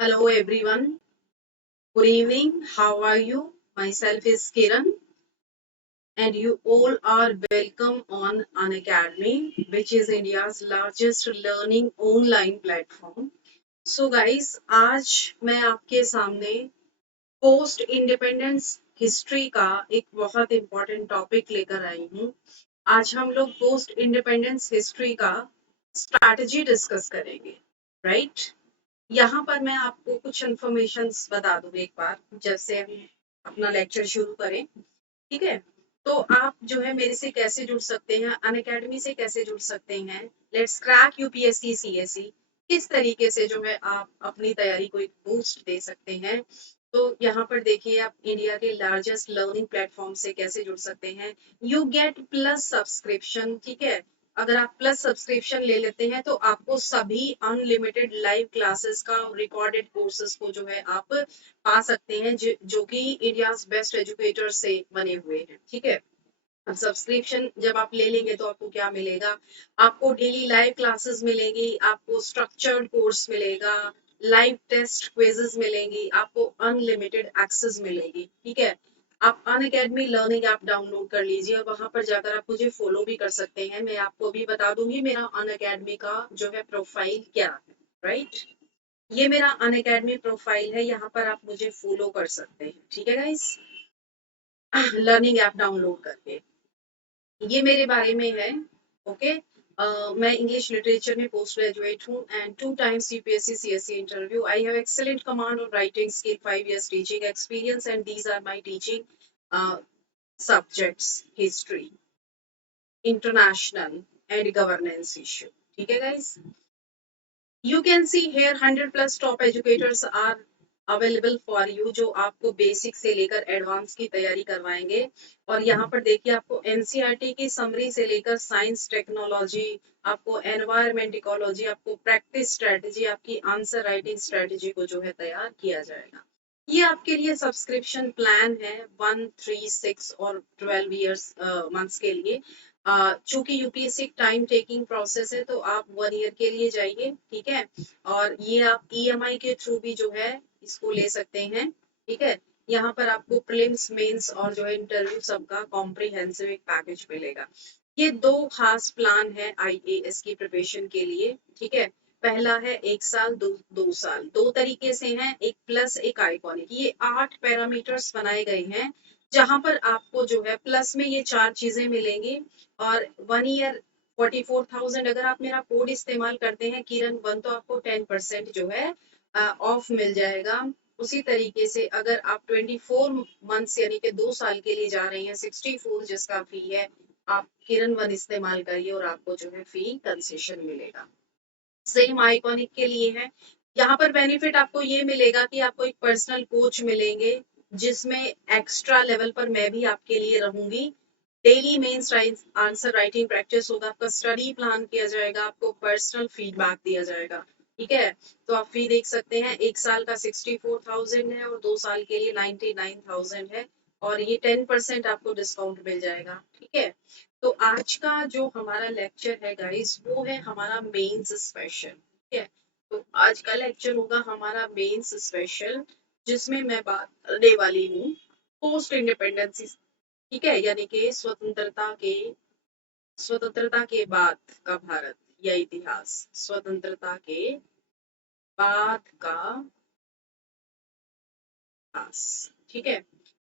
Hello everyone. Good evening. How are you? Myself is Kiran and you all are welcome on Unacademy, which is India's largest learning online platform. So guys, आज मैं आपके सामने post independence history का एक बहुत important topic लेकर आई हूँ। आज हम लोग पोस्ट इंडिपेंडेंस हिस्ट्री का स्ट्रैटेजी डिस्कस करेंगे, राइट? यहाँ पर मैं आपको कुछ इन्फॉर्मेशंस बता दूँ एक बार, जैसे हम अपना लेक्चर शुरू करें, ठीक है? तो आप जो है मेरे से कैसे जुड़ सकते हैं, अनअकैडमी से कैसे जुड़ सकते हैं, लेट्स क्रैक यूपीएससी सीएसई, किस तरीके से जो है आप अपनी तैयारी को एक बूस्ट दे सकते हैं। तो यहाँ पर देखिए आप इंडिया के लार्जेस्ट लर्निंग प्लेटफॉर्म से कैसे जुड़ सकते हैं। यू गेट प्लस सब्सक्रिप्शन, ठीक है? अगर आप प्लस सब्सक्रिप्शन ले लेते हैं तो आपको सभी अनलिमिटेड लाइव क्लासेस का रिकॉर्डेड कोर्सेज को जो है आप पा सकते हैं, जो कि इंडिया बेस्ट एजुकेटर से बने हुए हैं, ठीक है? अब सब्सक्रिप्शन जब आप ले लेंगे तो आपको क्या मिलेगा? आपको डेली लाइव क्लासेस मिलेंगी, आपको स्ट्रक्चर्ड कोर्स मिलेगा, लाइव टेस्ट क्विजेस मिलेंगी, आपको अनलिमिटेड एक्सेस मिलेगी, ठीक है? आप अनअकैडमी लर्निंग ऐप डाउनलोड कर लीजिए और वहां पर जाकर आप मुझे फॉलो भी कर सकते हैं। मैं आपको भी बता दूंगी मेरा अनअकैडमी का जो है प्रोफाइल क्या है, राइट? ये मेरा अनअकैडमी प्रोफाइल है, यहाँ पर आप मुझे फॉलो कर सकते हैं, ठीक है गाइस? लर्निंग ऐप डाउनलोड करके ये मेरे बारे में है। ओके। मैं इंग्लिश लिटरेचर में पोस्ट ग्रेजुएट हूँ and 2 times UPSC CSC interview. I have excellent command और writing skill, 5 years teaching experience and these are my teaching subjects: history, international and governance issue, ठीक है guys? You can see here 100 plus top educators are available for you, जो आपको basic से लेकर advance की तैयारी करवाएंगे। और यहाँ पर देखिए आपको एनसीईआरटी की समरी से लेकर साइंस टेक्नोलॉजी, आपको एनवायरमेंट इकोलॉजी, आपको प्रैक्टिस स्ट्रेटजी, आपकी आंसर राइटिंग स्ट्रेटजी को जो है तैयार किया जाएगा। ये आपके लिए सब्सक्रिप्शन प्लान है 1, 3, 6 और 12 years मंथ्स के लिए। चूंकि यूपीएससी टाइम टेकिंग प्रोसेस है तो आप 1 year के लिए जाइए, ठीक है? और ये आप ईएमआई के थ्रू भी जो है इसको ले सकते हैं, ठीक है? यहाँ पर आपको प्रीलिम्स, मेंस और जो है इंटरव्यू सबका कॉम्प्रिहेंसिव एक पैकेज मिलेगा। ये 2 खास प्लान है आईएएस की प्रिपरेशन के लिए, ठीक है? पहला है 1 साल, 2 साल, 2 तरीके से हैं, एक प्लस एक आइकॉनिक। ये 8 पैरामीटर्स बनाए गए हैं जहां पर आपको जो है प्लस में ये 4 चीजें मिलेंगी। और 1 year 44,000, अगर आप मेरा कोड इस्तेमाल करते हैं किरण 1 तो आपको 10% जो है ऑफ मिल जाएगा। उसी तरीके से अगर आप 24 months यानी कि 2 साल के लिए जा रहे हैं, 64 जिसका फी है, आप किरण 1 इस्तेमाल करिए और आपको जो है फी कंसेशन मिलेगा। सेम आइकॉनिक के लिए है। यहाँ पर बेनिफिट आपको ये मिलेगा कि आपको एक पर्सनल कोच मिलेंगे, जिसमें एक्स्ट्रा लेवल पर मैं भी आपके लिए रहूंगी। Daily mains answer writing practice होगा, आपका स्टडी प्लान किया जाएगा, आपको पर्सनल फीडबैक दिया जाएगा, ठीक है? तो आप फी देख सकते हैं, 1 साल का 64,000 है और 2 साल के लिए 99,000 है। और ये 10% आपको डिस्काउंट मिल जाएगा, ठीक है? तो आज का जो हमारा लेक्चर है गाइस, वो है हमारा मेंस स्पेशल, ठीक है? तो आज का लेक्चर होगा हमारा मेंस स्पेशल, जिसमें मैं बात करने वाली हूँ पोस्ट इंडिपेंडेंसी, ठीक है? यानी कि स्वतंत्रता के बाद का भारत या इतिहास, स्वतंत्रता के बाद का इतिहास, ठीक है?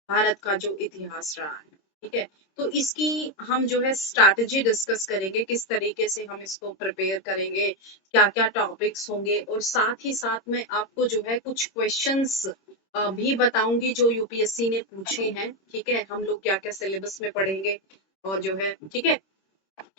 भारत का जो इतिहास रहा है, ठीक है? तो इसकी हम जो है स्ट्रैटेजी डिस्कस करेंगे, किस तरीके से हम इसको प्रिपेयर करेंगे, क्या क्या टॉपिक्स होंगे, और साथ ही साथ में आपको जो है कुछ क्वेश्चंस भी बताऊंगी जो यूपीएससी ने पूछे हैं, ठीक है? हम लोग क्या क्या सिलेबस में पढ़ेंगे और जो है, ठीक है?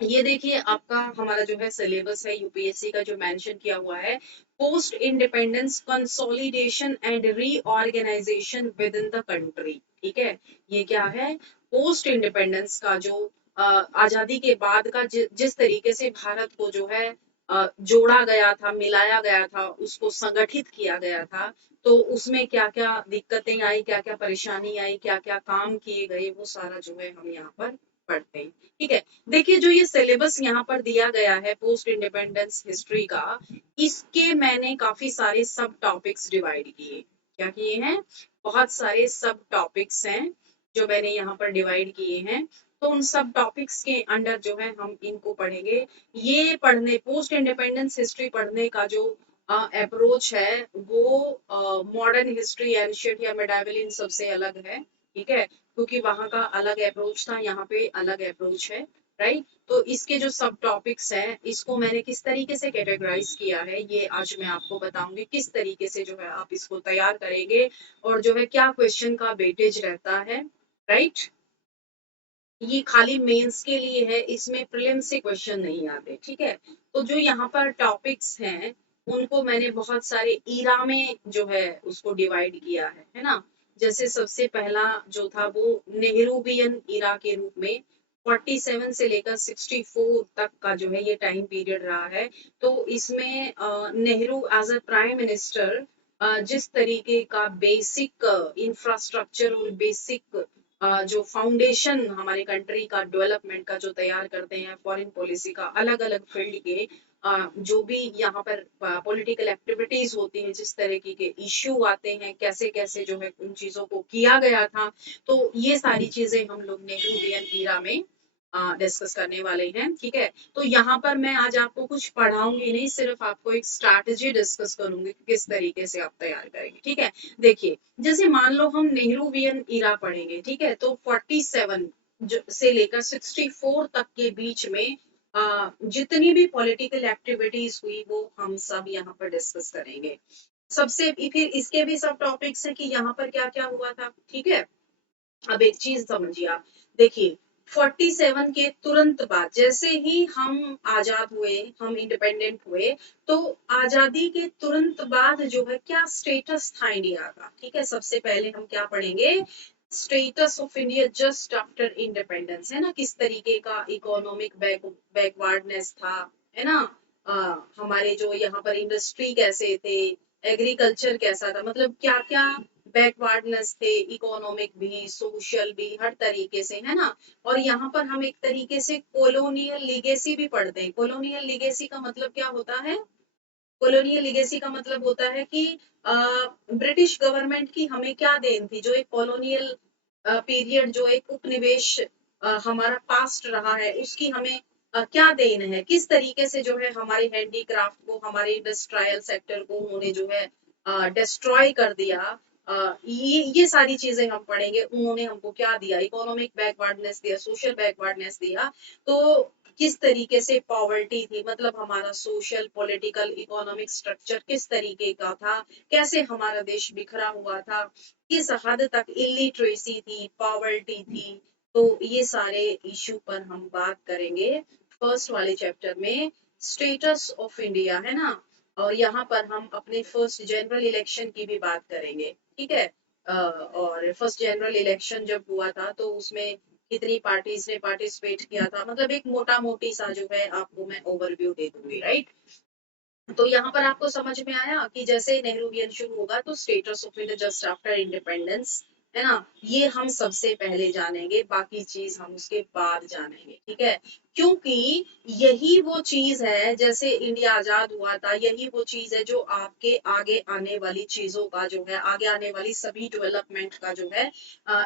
ये देखिए आपका हमारा जो है सिलेबस है यूपीएससी का, जो मेंशन किया हुआ है: post independence consolidation and reorganisation within the country, ठीक है? ये क्या है? पोस्ट इंडिपेंडेंस का जो आजादी के बाद का जिस तरीके से भारत को जो है जोड़ा गया था, मिलाया गया था, उसको संगठित किया गया था, तो उसमें क्या क्या दिक्कतें आई, क्या क्या परेशानी आई, क्या क्या काम किए गए, वो सारा जो है हम यहाँ पर पढ़ते हैं। ठीक है, देखिए जो ये सिलेबस यहाँ पर दिया गया है पोस्ट इंडिपेंडेंस हिस्ट्री का, इसके मैंने काफी सारे सब टॉपिक्स डिवाइड किए। क्या किए हैं? बहुत सारे सब टॉपिक्स हैं जो मैंने यहाँ पर डिवाइड किए हैं। तो उन सब टॉपिक्स के अंडर जो है हम इनको पढ़ेंगे। ये पढ़ने पोस्ट इंडिपेंडेंस हिस्ट्री पढ़ने का जो अप्रोच है वो मॉडर्न हिस्ट्री, एंशिएंट या मेडाइवल इन सबसे अलग है। ठीक है, क्योंकि वहां का अलग अप्रोच था, यहाँ पे अलग अप्रोच है। राइट, तो इसके जो सब टॉपिक्स हैं इसको मैंने किस तरीके से कैटेगराइज किया है ये आज मैं आपको बताऊंगी, किस तरीके से जो है आप इसको तैयार करेंगे और जो है क्या क्वेश्चन का वेटेज रहता है। राइट, ये खाली मेंस के लिए है, इसमें प्रीलिम्स से क्वेश्चन नहीं आते। ठीक है, तो जो यहाँ पर टॉपिक्स हैं उनको मैंने बहुत सारे ईरा में जो है उसको डिवाइड किया है ना। जैसे सबसे पहला जो था वो नेहरूवियन ईरा के रूप में 47 से लेकर 64 तक का जो है ये टाइम पीरियड रहा है। तो इसमें Nehru as a prime minister जिस तरीके का बेसिक इंफ्रास्ट्रक्चर और बेसिक जो फाउंडेशन हमारे कंट्री का डेवलपमेंट का जो तैयार करते हैं, फॉरेन पॉलिसी का अलग अलग फील्ड के जो भी यहाँ पर पॉलिटिकल एक्टिविटीज होती हैं, जिस तरीके के इश्यू आते हैं, कैसे कैसे जो है उन चीजों को किया गया था। तो ये सारी चीजें हम लोग नेहरूवियन ईरा में डिस्कस करने वाले हैं। ठीक है, तो यहाँ पर मैं आज आपको कुछ पढ़ाऊंगी नहीं, सिर्फ आपको एक स्ट्रैटेजी डिस्कस करूंगी कि किस तरीके से आप तैयार करेंगे। ठीक है, देखिए जैसे मान लो हम नेहरूवियन ईरा पढ़ेंगे। ठीक है, तो 47 से लेकर 64 तक के बीच में जितनी भी पॉलिटिकल एक्टिविटीज हुई वो हम सब यहाँ पर डिस्कस करेंगे। सबसे फिर इसके भी सब टॉपिक्स है कि यहाँ पर क्या क्या हुआ था। ठीक है, अब एक चीज समझिए आप, देखिए 47 के तुरंत बाद जैसे ही हम आजाद हुए, हम इंडिपेंडेंट हुए, तो आजादी के तुरंत बाद जो है क्या स्टेटस था इंडिया का। ठीक है, सबसे पहले हम क्या पढ़ेंगे, status of India just after independence, है ना, किस तरीके का इकोनॉमिक बैकवर्डनेस था, है ना। हमारे जो यहाँ पर इंडस्ट्री कैसे थे, एग्रीकल्चर कैसा था, मतलब क्या क्या बैकवर्डनेस थे, इकोनॉमिक भी, सोशल भी, हर तरीके से, है ना। और यहाँ पर हम एक तरीके से कॉलोनियल लीगेसी भी पढ़ते हैं। कॉलोनियल लीगेसी का मतलब क्या होता है? कॉलोनियल लीगेसी का मतलब होता है कि ब्रिटिश गवर्नमेंट की हमें क्या देन थी, जो एक कॉलोनियल पीरियड, जो एक उपनिवेश हमारा पास्ट रहा है, उसकी हमें क्या देन है, किस तरीके से जो है हमारे हैंडीक्राफ्ट को, हमारे इंडस्ट्रियल सेक्टर को उन्होंने जो है डिस्ट्रॉय कर दिया। ये सारी चीजें हम पढ़ेंगे, उन्होंने हमको क्या दिया, इकोनॉमिक बैकवर्डनेस दिया, सोशल बैकवर्डनेस दिया। तो किस तरीके से पॉवर्टी थी, मतलब हमारा सोशल, पॉलिटिकल, इकोनॉमिक स्ट्रक्चर किस तरीके का था, कैसे हमारा देश बिखरा हुआ था, किस हद तक इलिटरेसी थी, पॉवर्टी थी। तो ये सारे इशू पर हम बात करेंगे फर्स्ट वाले चैप्टर में, स्टेटस ऑफ इंडिया, है ना। और यहाँ पर हम अपने फर्स्ट जनरल इलेक्शन की भी बात करेंगे। ठीक है, और फर्स्ट जनरल इलेक्शन जब हुआ था तो उसमें कितनी पार्टीज ने पार्टिसिपेट किया था, मतलब एक मोटा मोटी सा जो है आपको मैं ओवरव्यू दे दूंगी। राइट, तो यहाँ पर आपको समझ में आया कि जैसे नेहरूवियन शुरू होगा तो status of India just after independence, है ना, ये हम सबसे पहले जानेंगे, बाकी चीज हम उसके बाद जानेंगे। ठीक है, क्योंकि यही वो चीज है, जैसे इंडिया आजाद हुआ था, यही वो चीज है जो आपके आगे आने वाली चीजों का जो है, आगे आने वाली सभी डेवलपमेंट का जो है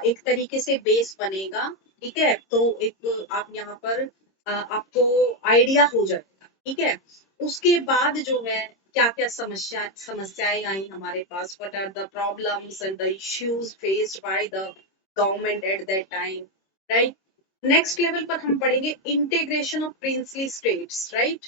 एक तरीके से बेस बनेगा। ठीक है, तो एक आप यहाँ पर आपको आइडिया हो जाएगा। ठीक है, उसके बाद जो है क्या क्या समस्याएं आई हमारे पास, what are the problems and the issues faced by the government at that time. Right, next level पर हम पढ़ेंगे integration of princely states. Right,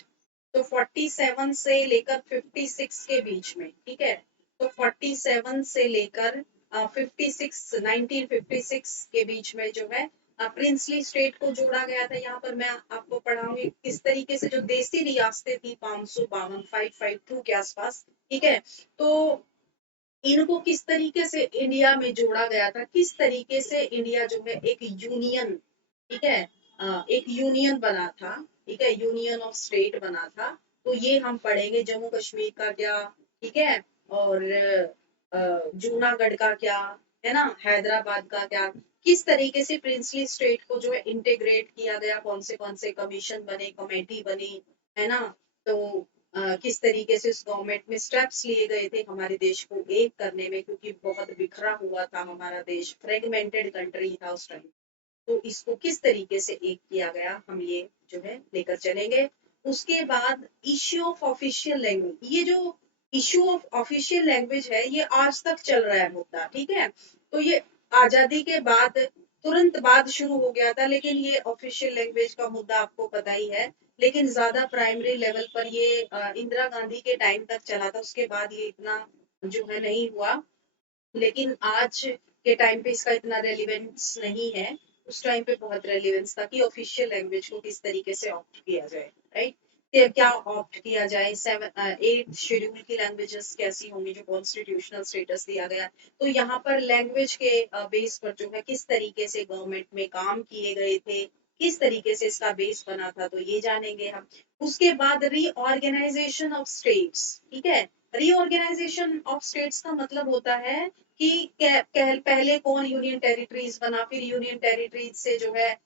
तो 47 से लेकर 56 के बीच में। ठीक है, तो 47 से लेकर 56 1956 के बीच में जो है प्रिंसली स्टेट को जोड़ा गया था। यहाँ पर मैं आपको पढ़ाऊंगी किस तरीके से जो देसी रियासतें थी 552 552 के आसपास। ठीक है, तो इनको किस तरीके से इंडिया में जोड़ा गया था, किस तरीके से इंडिया जो है एक यूनियन, ठीक है, एक यूनियन बना था। ठीक है, यूनियन ऑफ स्टेट बना था। तो ये हम पढ़ेंगे, जम्मू कश्मीर का क्या, ठीक है, और जूनागढ़ का क्या, है ना, हैदराबाद का क्या, किस तरीके से प्रिंसली स्टेट को जो है इंटीग्रेट किया गया, कौन से कमीशन बने, कमेटी बनी, है ना। तो किस तरीके से उस गवर्नमेंट में स्टेप्स लिए गए थे हमारे देश को एक करने में, क्योंकि बहुत बिखरा हुआ था हमारा देश, फ्रेगमेंटेड कंट्री था उस टाइम। तो इसको किस तरीके से एक किया गया, हम ये जो है लेकर चलेंगे। उसके बाद इश्यू ऑफ ऑफिशियल लैंग्वेज, ये जो इश्यू ऑफ ऑफिशियल लैंग्वेज है ये आज तक चल रहा है मुद्दा, ठीक है। तो ये आजादी के बाद तुरंत बाद शुरू हो गया था, लेकिन ये ऑफिशियल लैंग्वेज का मुद्दा आपको पता ही है। लेकिन ज्यादा प्राइमरी लेवल पर ये इंदिरा गांधी के टाइम तक चला था, उसके बाद ये इतना जो है नहीं हुआ। लेकिन आज के टाइम पे इसका इतना रेलिवेंस नहीं है। उस टाइम पे बहुत रेलिवेंस था कि ऑफिशियल लैंग्वेज को किस तरीके से ऑप्ट किया जाए, राइट। क्या ऑप्ट किया जाए, 8 शेड्यूल की लैंग्वेजेस कैसी होंगी जो कॉन्स्टिट्यूशनल स्टेटस दिया गया। तो यहाँ पर लैंग्वेज के बेस पर जो है किस तरीके से गवर्नमेंट में काम किए गए थे, किस तरीके से इसका बेस बना था, तो ये जानेंगे हम। उसके बाद रीऑर्गेनाइजेशन ऑफ स्टेट्स, ठीक है। रीऑर्गेनाइजेशन ऑफ स्टेट्स का मतलब होता है कि पहले कौन यूनियन टेरिटरीज बना, फिर यूनियन टेरिटरीज से जो है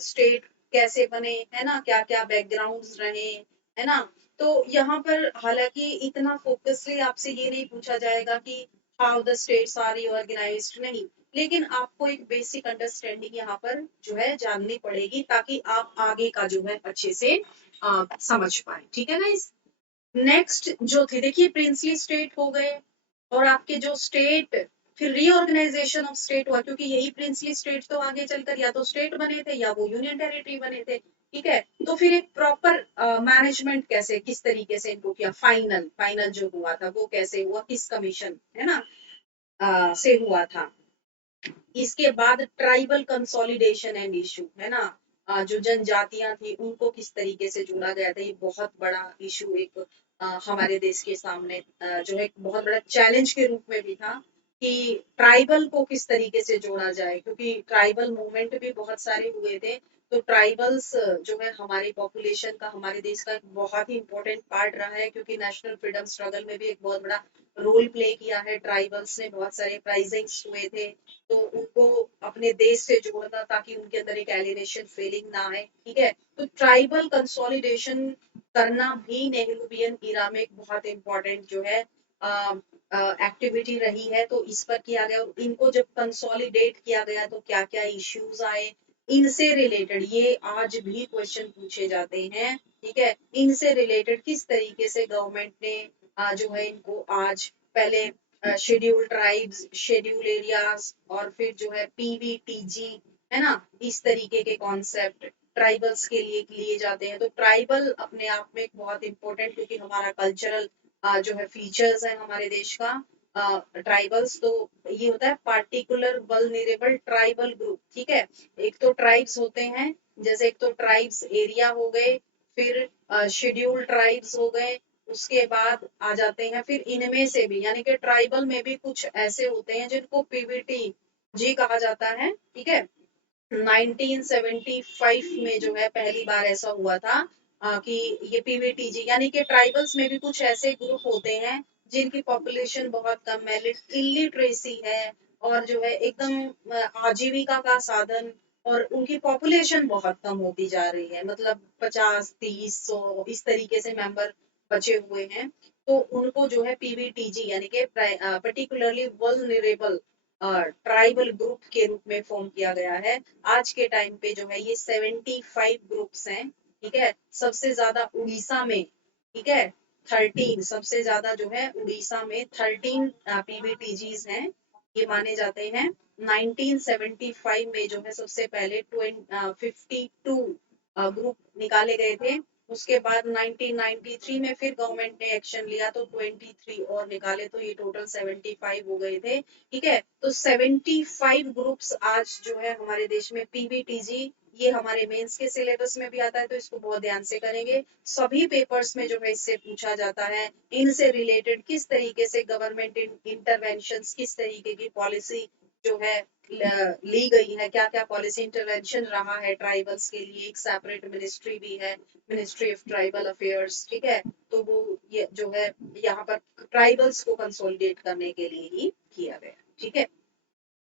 स्टेट कैसे बने, है ना, क्या क्या बैकग्राउंड्स रहे, है ना। तो यहाँ पर हालांकि इतना फोकसली आपसे ये नहीं पूछा जाएगा कि हाउ द स्टेट्स आर रीऑर्गेनाइज्ड, नहीं। लेकिन आपको एक बेसिक अंडरस्टैंडिंग यहाँ पर जो है जाननी पड़ेगी, ताकि आप आगे का जो है अच्छे से समझ पाए, ठीक है ना। नेक्स्ट जो थे, देखिए प्रिंसली स्टेट हो गए, और आपके जो स्टेट, फिर रीऑर्गेनाइजेशन ऑफ स्टेट हुआ, क्योंकि यही प्रिंसली स्टेट तो आगे चलकर या तो स्टेट बने थे या वो यूनियन टेरिटरी बने थे, ठीक है। तो फिर एक प्रॉपर मैनेजमेंट कैसे, किस तरीके से इनको किया, फाइनल फाइनल जो हुआ था वो कैसे हुआ, किस कमीशन, है ना, से हुआ था। इसके बाद ट्राइबल कंसोलिडेशन एंड इशू, है ना। जो जनजातियां थी उनको किस तरीके से जोड़ा गया था, ये बहुत बड़ा इशू एक हमारे देश के सामने जो है एक बहुत बड़ा चैलेंज के रूप में भी था कि ट्राइबल को किस तरीके से जोड़ा जाए, क्योंकि ट्राइबल मूवमेंट भी बहुत सारे हुए थे। तो ट्राइबल्स जो है हमारी पॉपुलेशन का, हमारे देश का एक बहुत ही इंपॉर्टेंट पार्ट रहा है, क्योंकि नेशनल फ्रीडम स्ट्रगल में भी एक बहुत बड़ा रोल प्ले किया है ट्राइबल्स ने, बहुत सारे प्राइजिंग्स हुए थे। तो उनको अपने देश से जोड़ना, ताकि उनके अंदर एक एलिनेशन फीलिंग ना आए, ठीक है। तो ट्राइबल कंसोलिडेशन करना भी नेहरूवियन इरा में एक बहुत इंपॉर्टेंट जो है एक्टिविटी रही है। तो इस पर किया गया, इनको जब कंसोलिडेट किया गया तो क्या क्या इश्यूज आए, इनसे रिलेटेड ये आज भी क्वेश्चन पूछे जाते हैं, ठीक है। इनसे रिलेटेड किस तरीके से गवर्नमेंट ने जो है इनको आज पहले शेड्यूल ट्राइब्स, शेड्यूल एरियाज, और फिर जो है पीवीटीजी, है ना, इस तरीके के कॉन्सेप्ट ट्राइबल्स के लिए जाते हैं। तो ट्राइबल अपने आप में एक बहुत इंपॉर्टेंट, क्योंकि हमारा कल्चरल जो है फीचर्स है हमारे देश का, ट्राइबल्स। तो ये होता है पार्टिकुलर वल्नरेबल ट्राइबल ग्रुप, ठीक है। एक तो ट्राइब्स होते हैं, जैसे एक तो ट्राइब्स एरिया हो गए, फिर शेड्यूल ट्राइब्स हो गए, उसके बाद आ जाते हैं फिर इनमें से भी, यानी कि ट्राइबल में भी कुछ ऐसे होते हैं जिनको पीवीटी जी कहा जाता है, ठीक है। 1975 में जो है पहली बार ऐसा हुआ था कि ये पीवीटीजी, यानी कि ट्राइबल्स में भी कुछ ऐसे ग्रुप होते हैं जिनकी पॉपुलेशन बहुत कम है, इलिटरेसी है, और जो है एकदम आजीविका का साधन, और उनकी पॉपुलेशन बहुत कम होती जा रही है, मतलब 50, 30, 100 इस तरीके से मेंबर बचे हुए हैं। तो उनको जो है पीवीटीजी यानी कि पर्टिकुलरली वल्नरेबल ट्राइबल ग्रुप के रूप में फॉर्म किया गया है। आज के टाइम पे जो है ये 75 ग्रुप्स हैं, ठीक है। सबसे ज्यादा उड़ीसा में, ठीक है, 13, सबसे ज्यादा जो है उड़ीसा में 13 पीवीटीजीज हैं, ये माने जाते हैं। 1975 में जो है सबसे पहले 52 ग्रुप निकाले गए थे। उसके बाद 1993 में फिर गवर्नमेंट ने एक्शन लिया तो 23 और निकाले, तो ये टोटल 75 हो गए थे, ठीक है। तो 75 ग्रुप्स आज जो है हमारे देश में पीवीटीजी, ये हमारे मेंस के सिलेबस में भी आता है, तो इसको बहुत ध्यान से करेंगे। सभी पेपर्स में जो है इससे पूछा जाता है, इनसे रिलेटेड किस तरीके से गवर्नमेंट इंटरवेंशंस, किस तरीके की पॉलिसी जो है ली गई है, क्या क्या पॉलिसी इंटरवेंशन रहा है ट्राइबल्स के लिए। एक सेपरेट मिनिस्ट्री भी है, मिनिस्ट्री ऑफ ट्राइबल अफेयर्स, ठीक है। तो वो ये जो है यहाँ पर ट्राइबल्स को कंसोलिडेट करने के लिए ही किया गया, ठीक है।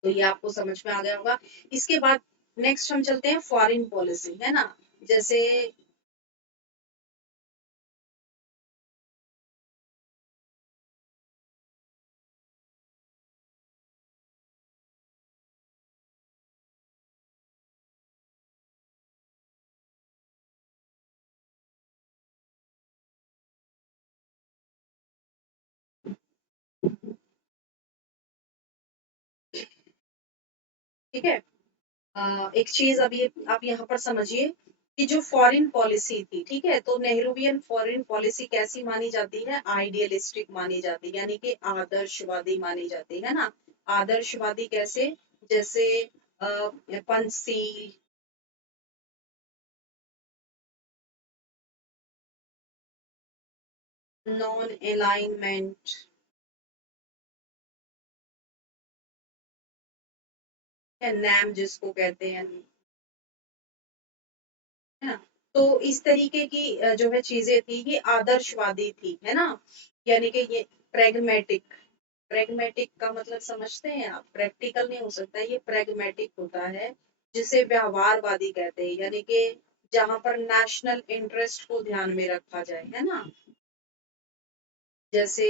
तो ये आपको समझ में आ गया होगा। इसके बाद नेक्स्ट हम चलते हैं फॉरेन पॉलिसी, है ना। जैसे ठीक है, एक चीज अभी आप यहाँ पर समझिए कि जो फॉरेन पॉलिसी थी, ठीक है, तो नेहरूवियन फॉरेन पॉलिसी कैसी मानी जाती है, आइडियलिस्टिक मानी जाती है, यानी कि आदर्शवादी मानी जाती है ना। आदर्शवादी कैसे, जैसे पंचशील, नॉन अलाइनमेंट, या नैम जिसको कहते हैं, है ना। तो इस तरीके की जो है चीजें थी, ये आदर्शवादी थी, है ना। यानी कि ये प्रेगमेटिक, प्रेगमेटिक का मतलब समझते हैं आप, प्रैक्टिकल नहीं हो सकता, ये प्रेगमेटिक होता है, जिसे व्यवहारवादी कहते हैं, यानी कि जहां पर नेशनल इंटरेस्ट को ध्यान में रखा जाए, है ना। जैसे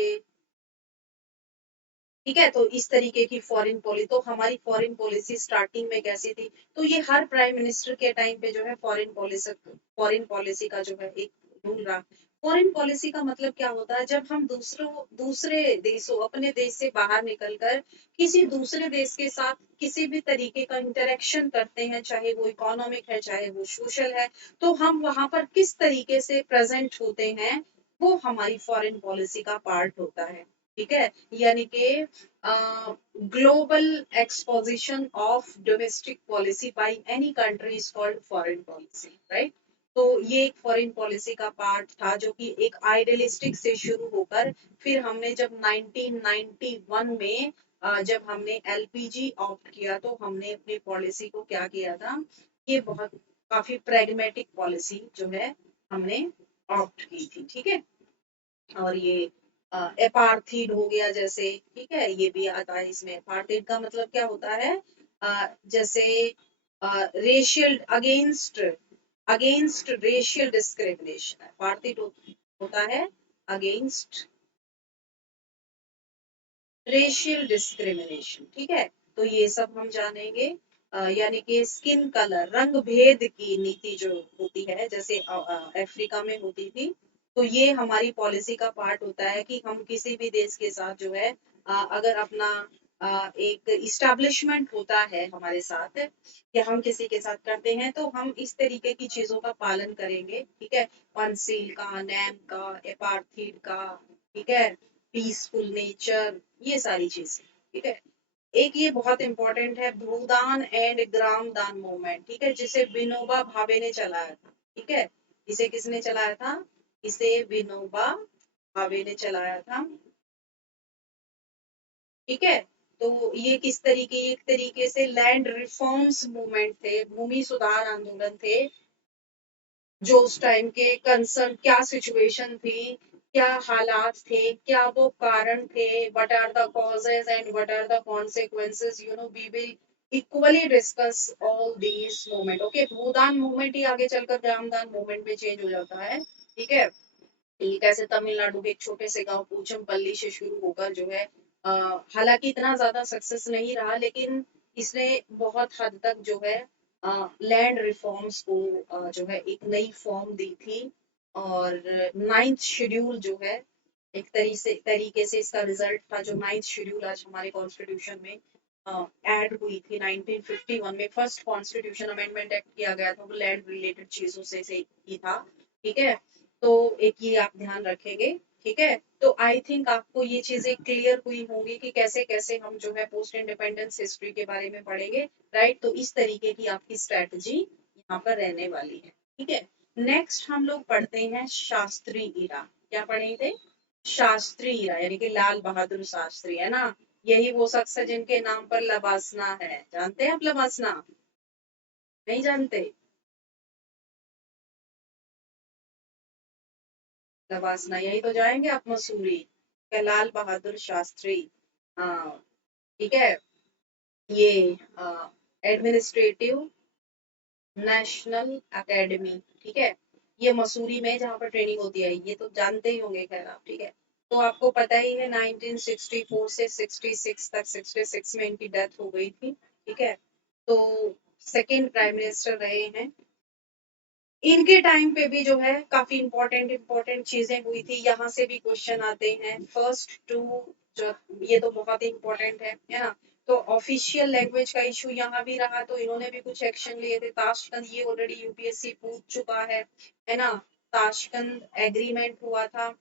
ठीक है, तो इस तरीके की फॉरेन पॉलिसी, तो हमारी फॉरेन पॉलिसी स्टार्टिंग में कैसी थी, तो ये हर प्राइम मिनिस्टर के टाइम पे जो है फॉरेन पॉलिसी का जो है एक रूल रहा। फॉरेन पॉलिसी का मतलब क्या होता है, जब हम दूसरे देशों, अपने देश से बाहर निकलकर किसी दूसरे देश के साथ किसी भी तरीके का इंटरेक्शन करते हैं, चाहे वो इकोनॉमिक है, चाहे वो सोशल है, तो हम वहां पर किस तरीके से प्रेजेंट होते हैं, वो हमारी फॉरेन पॉलिसी का पार्ट होता है। ठीक है, यानी कि global exposition of domestic policy by any country is called foreign policy, right. तो ये एक फॉरेन पॉलिसी का पार्ट था, जो कि एक आइडियलिस्टिक से शुरू होकर फिर हमने जब 1991 में जब हमने एलपीजी ऑप्ट किया, तो हमने अपनी पॉलिसी को क्या किया था, ये बहुत काफी प्रेगमेटिक पॉलिसी जो है हमने ऑप्ट की थी, ठीक है। और ये एपार्थीड हो गया जैसे, ठीक है, ये भी आता है इसमें। एपार्थीड का मतलब क्या होता है, जैसे racial against, against racial discrimination, apartheid होता है अगेंस्ट रेशियल डिस्क्रिमिनेशन, ठीक है। तो ये सब हम जानेंगे। यानी कि स्किन कलर, रंग भेद की नीति जो होती है, जैसे अफ्रीका में होती थी, तो ये हमारी पॉलिसी का पार्ट होता है कि हम किसी भी देश के साथ जो है अगर अपना एक इस्टेब्लिशमेंट होता है हमारे साथ, या हम किसी के साथ करते हैं, तो हम इस तरीके की चीजों का पालन करेंगे, ठीक है। पंसील का, नैम का, एपार्थीड का, ठीक है, पीसफुल नेचर, ये सारी चीजें, ठीक है। एक ये बहुत इंपॉर्टेंट है, भूदान एंड ग्राम दान मूवमेंट, ठीक है, जिसे विनोबा भावे ने चलाया था, ठीक है। इसे किसने चलाया था, इसे विनोबा भावे ने चलाया था, ठीक है। तो ये किस तरीके, एक तरीके से लैंड रिफॉर्म्स मूवमेंट थे, भूमि सुधार आंदोलन थे, जो उस टाइम के कंसर्न, क्या सिचुएशन थी, क्या हालात थे, क्या वो कारण थे, what are the causes and what are the consequences, we will equally discuss all these movement, okay. Bhoodan movement ही आगे चलकर ग्रामदान मूवमेंट में चेंज हो जाता है, ठीक है। ये कैसे तमिलनाडु के एक छोटे से गांव पूचमपल्ली से शुरू होकर जो है हालांकि इतना ज्यादा सक्सेस नहीं रहा, लेकिन इसने बहुत हद तक जो है लैंड रिफॉर्म्स को जो है एक नई फॉर्म दी थी। और नाइन्थ शेड्यूल जो है, एक तरीके से इसका रिजल्ट था, जो नाइन्थ शेड्यूल आज हमारे कॉन्स्टिट्यूशन में ऐड हुई थी 1951 में, फर्स्ट कॉन्स्टिट्यूशन अमेंडमेंट एक्ट किया गया था, वो लैंड रिलेटेड चीजों से ही था, ठीक है। तो एक ये आप ध्यान रखेंगे, ठीक है। तो आई थिंक आपको ये चीजें क्लियर हुई होंगी कि कैसे कैसे हम जो है पोस्ट इंडिपेंडेंस हिस्ट्री के बारे में पढ़ेंगे, राइट। तो इस तरीके की आपकी स्ट्रेटजी यहाँ पर रहने वाली है, ठीक है। नेक्स्ट हम लोग पढ़ते हैं शास्त्री इरा, क्या पढ़ेंगे, शास्त्री इरा, यानी कि लाल बहादुर शास्त्री, है ना। यही वो शख्स है जिनके नाम पर लबासना है, जानते हैं आप लबासना, नहीं जानते। लबासना, यही तो जाएंगे आप मसूरी, क्या लाल बहादुर शास्त्री, हाँ, ठीक है। ये एडमिनिस्ट्रेटिव नेशनल एकेडमी, ठीक है, ये मसूरी में जहाँ पर ट्रेनिंग होती है, ये तो जानते ही होंगे खैर आप, ठीक है। तो आपको पता ही है 1964 से 66 तक, 66 में इनकी डेथ हो गई थी, ठीक है। तो सेकेंड प्राइम मिनिस्टर रहे हैं। इनके टाइम पे भी जो है काफी इंपॉर्टेंट इंपॉर्टेंट चीजें हुई थी, यहाँ से भी क्वेश्चन आते हैं। फर्स्ट टू जो, ये तो बहुत ही इंपॉर्टेंट है ना। तो ऑफिशियल लैंग्वेज का इशू यहाँ भी रहा, तो इन्होंने भी कुछ एक्शन लिए थे। ताशकंद, ये ऑलरेडी यूपीएससी पूछ चुका है ना। ताशकंद एग्रीमेंट हुआ था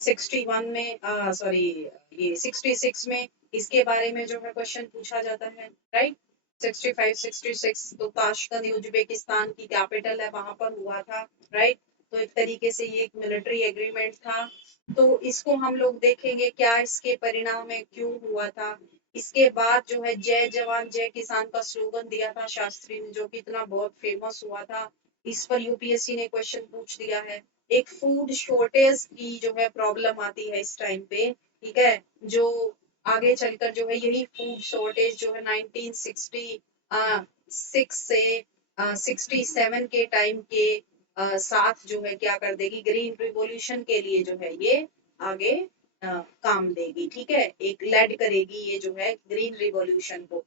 61 में, सॉरी ये 66 में, इसके बारे में जो है क्वेश्चन पूछा जाता है, राइट। 65 66, तो ताशकंद उज्बेकिस्तान की कैपिटल है, वहां पर हुआ था, राइट। तो एक तरीके से ये एक मिलिट्री एग्रीमेंट था। तो इसको हम लोग देखेंगे क्या इसके परिणाम है, क्यों हुआ था। इसके बाद जो है जय जवान जय किसान का स्लोगन दिया था शास्त्री ने, जो कि इतना बहुत फेमस हुआ था। इस पर यूपीएससी ने क्वेश्चन पूछ दिया है। एक फूड शॉर्टेज की जो है प्रॉब्लम आती है इस टाइम पे, ठीक है, जो आगे चलकर जो है यही फूड शॉर्टेज जो है 1966 से 67 के टाइम के साथ जो है क्या कर देगी, ग्रीन रिवॉल्यूशन के लिए जो है ये आगे काम देगी, ठीक है, एक लेड करेगी ये जो है ग्रीन रिवॉल्यूशन को।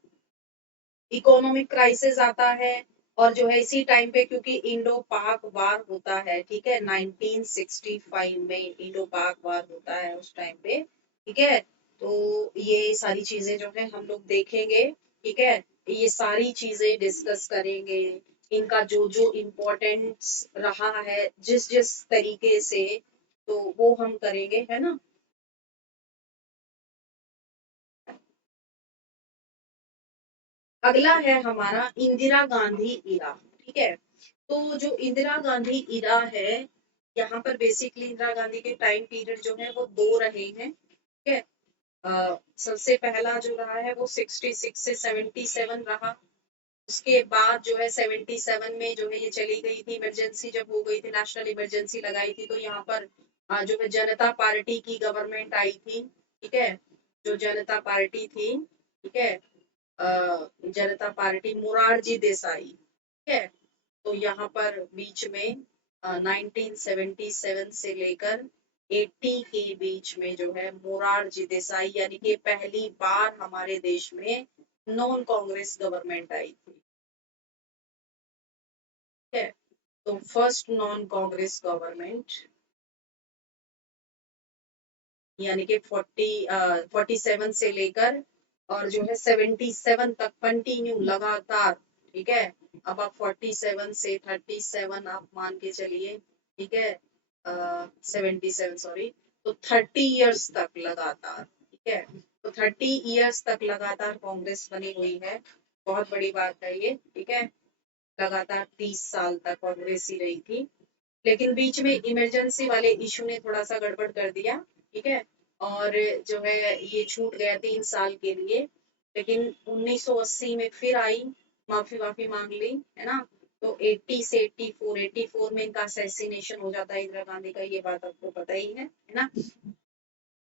इकोनॉमिक क्राइसिस आता है, और जो है इसी टाइम पे, क्योंकि इंडो पाक वार होता है, ठीक है, 1965 में इंडो पाक वार होता है उस टाइम पे, ठीक है। तो ये सारी चीजें जो है हम लोग देखेंगे, ठीक है, ये सारी चीजें डिस्कस करेंगे। इनका जो जो इम्पोर्टेंस रहा है जिस जिस तरीके से, तो वो हम करेंगे, है ना। अगला है हमारा इंदिरा गांधी इरा, ठीक है। तो जो इंदिरा गांधी इरा है, यहाँ पर बेसिकली इंदिरा गांधी के टाइम पीरियड जो है वो दो रहे हैं, ठीक है। सबसे पहला जो रहा है वो 66 से 77 रहा। उसके बाद जो है 77 में जो है ये चली गई थी, इमरजेंसी जब हो गई थी, नेशनल इमरजेंसी लगाई थी, तो यहाँ पर जो है जनता पार्टी की गवर्नमेंट आई थी, ठीक है। जो जनता पार्टी थी, ठीक है, जनता पार्टी मोरारजी देसाई, ठीक है। तो यहाँ पर बीच में 1977 से लेकर 80 के बीच में जो है मोरारजी देसाई, यानी कि पहली बार हमारे देश में नॉन कांग्रेस गवर्नमेंट आई थी, ठीक है। तो फर्स्ट नॉन कांग्रेस गवर्नमेंट, यानी कि 47 से लेकर और जो है 77 तक कंटिन्यू लगातार, ठीक है। अब आप 47 से 37 आप मान के चलिए, ठीक है, 77 सॉरी, तो 30 इयर्स तक लगातार, ठीक है। तो 30 इयर्स तक लगातार कांग्रेस बनी हुई है, बहुत बड़ी बात है ये, ठीक है। लगातार 30 साल तक कांग्रेस ही रही थी, लेकिन बीच में इमरजेंसी वाले इशू ने थोड़ा सा गड़बड़ कर दिया, ठीक है। और जो है ये छूट गया 3 साल के लिए, लेकिन 1980 में फिर आई, माफी वाफी मांग ली, है ना। तो 80 से 84 में इनका असैसिनेशन हो जाता है इंदिरा गांधी का, ये बात आपको पता ही है ना।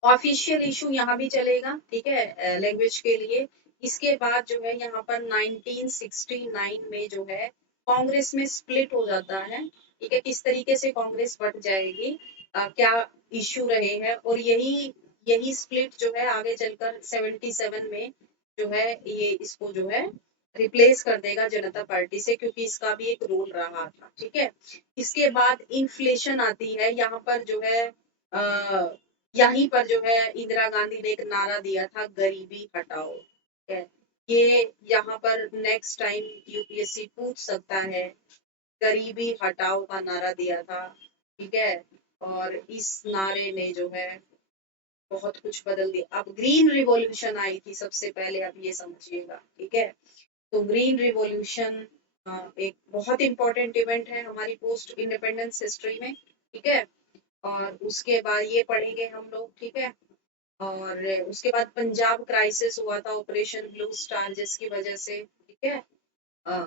ऑफिशियल इशू यहाँ भी चलेगा, ठीक है, लैंग्वेज के लिए। इसके बाद जो है यहाँ पर 1969 में जो है कांग्रेस में स्प्लिट हो जाता है, ठीक है। किस तरीके से कांग्रेस बढ़ जाएगी, क्या इशू रहे हैं, और यही यही स्प्लिट जो है आगे चलकर 77 में जो है ये इसको जो है रिप्लेस कर देगा जनता पार्टी से, क्योंकि इसका भी एक रोल रहा था, ठीक है। इसके बाद इन्फ्लेशन आती है यहाँ पर जो है, यहीं पर जो है इंदिरा गांधी ने एक नारा दिया था, गरीबी हटाओ, ठीक है। ये यहाँ पर नेक्स्ट टाइम यूपीएससी पूछ सकता है, गरीबी हटाओ का नारा दिया था, ठीक है। और इस नारे ने जो है बहुत कुछ बदल दिया। अब ग्रीन रिवॉल्यूशन आई थी सबसे पहले, आप ये समझिएगा, ठीक है। तो ग्रीन रिवॉल्यूशन एक बहुत इंपॉर्टेंट इवेंट है हमारी पोस्ट इंडिपेंडेंस हिस्ट्री में, ठीक है। और उसके बाद ये पढ़ेंगे हम लोग, ठीक है। और उसके बाद पंजाब क्राइसिस हुआ था, ऑपरेशन ब्लू स्टार जिसकी वजह से, ठीक है। अ,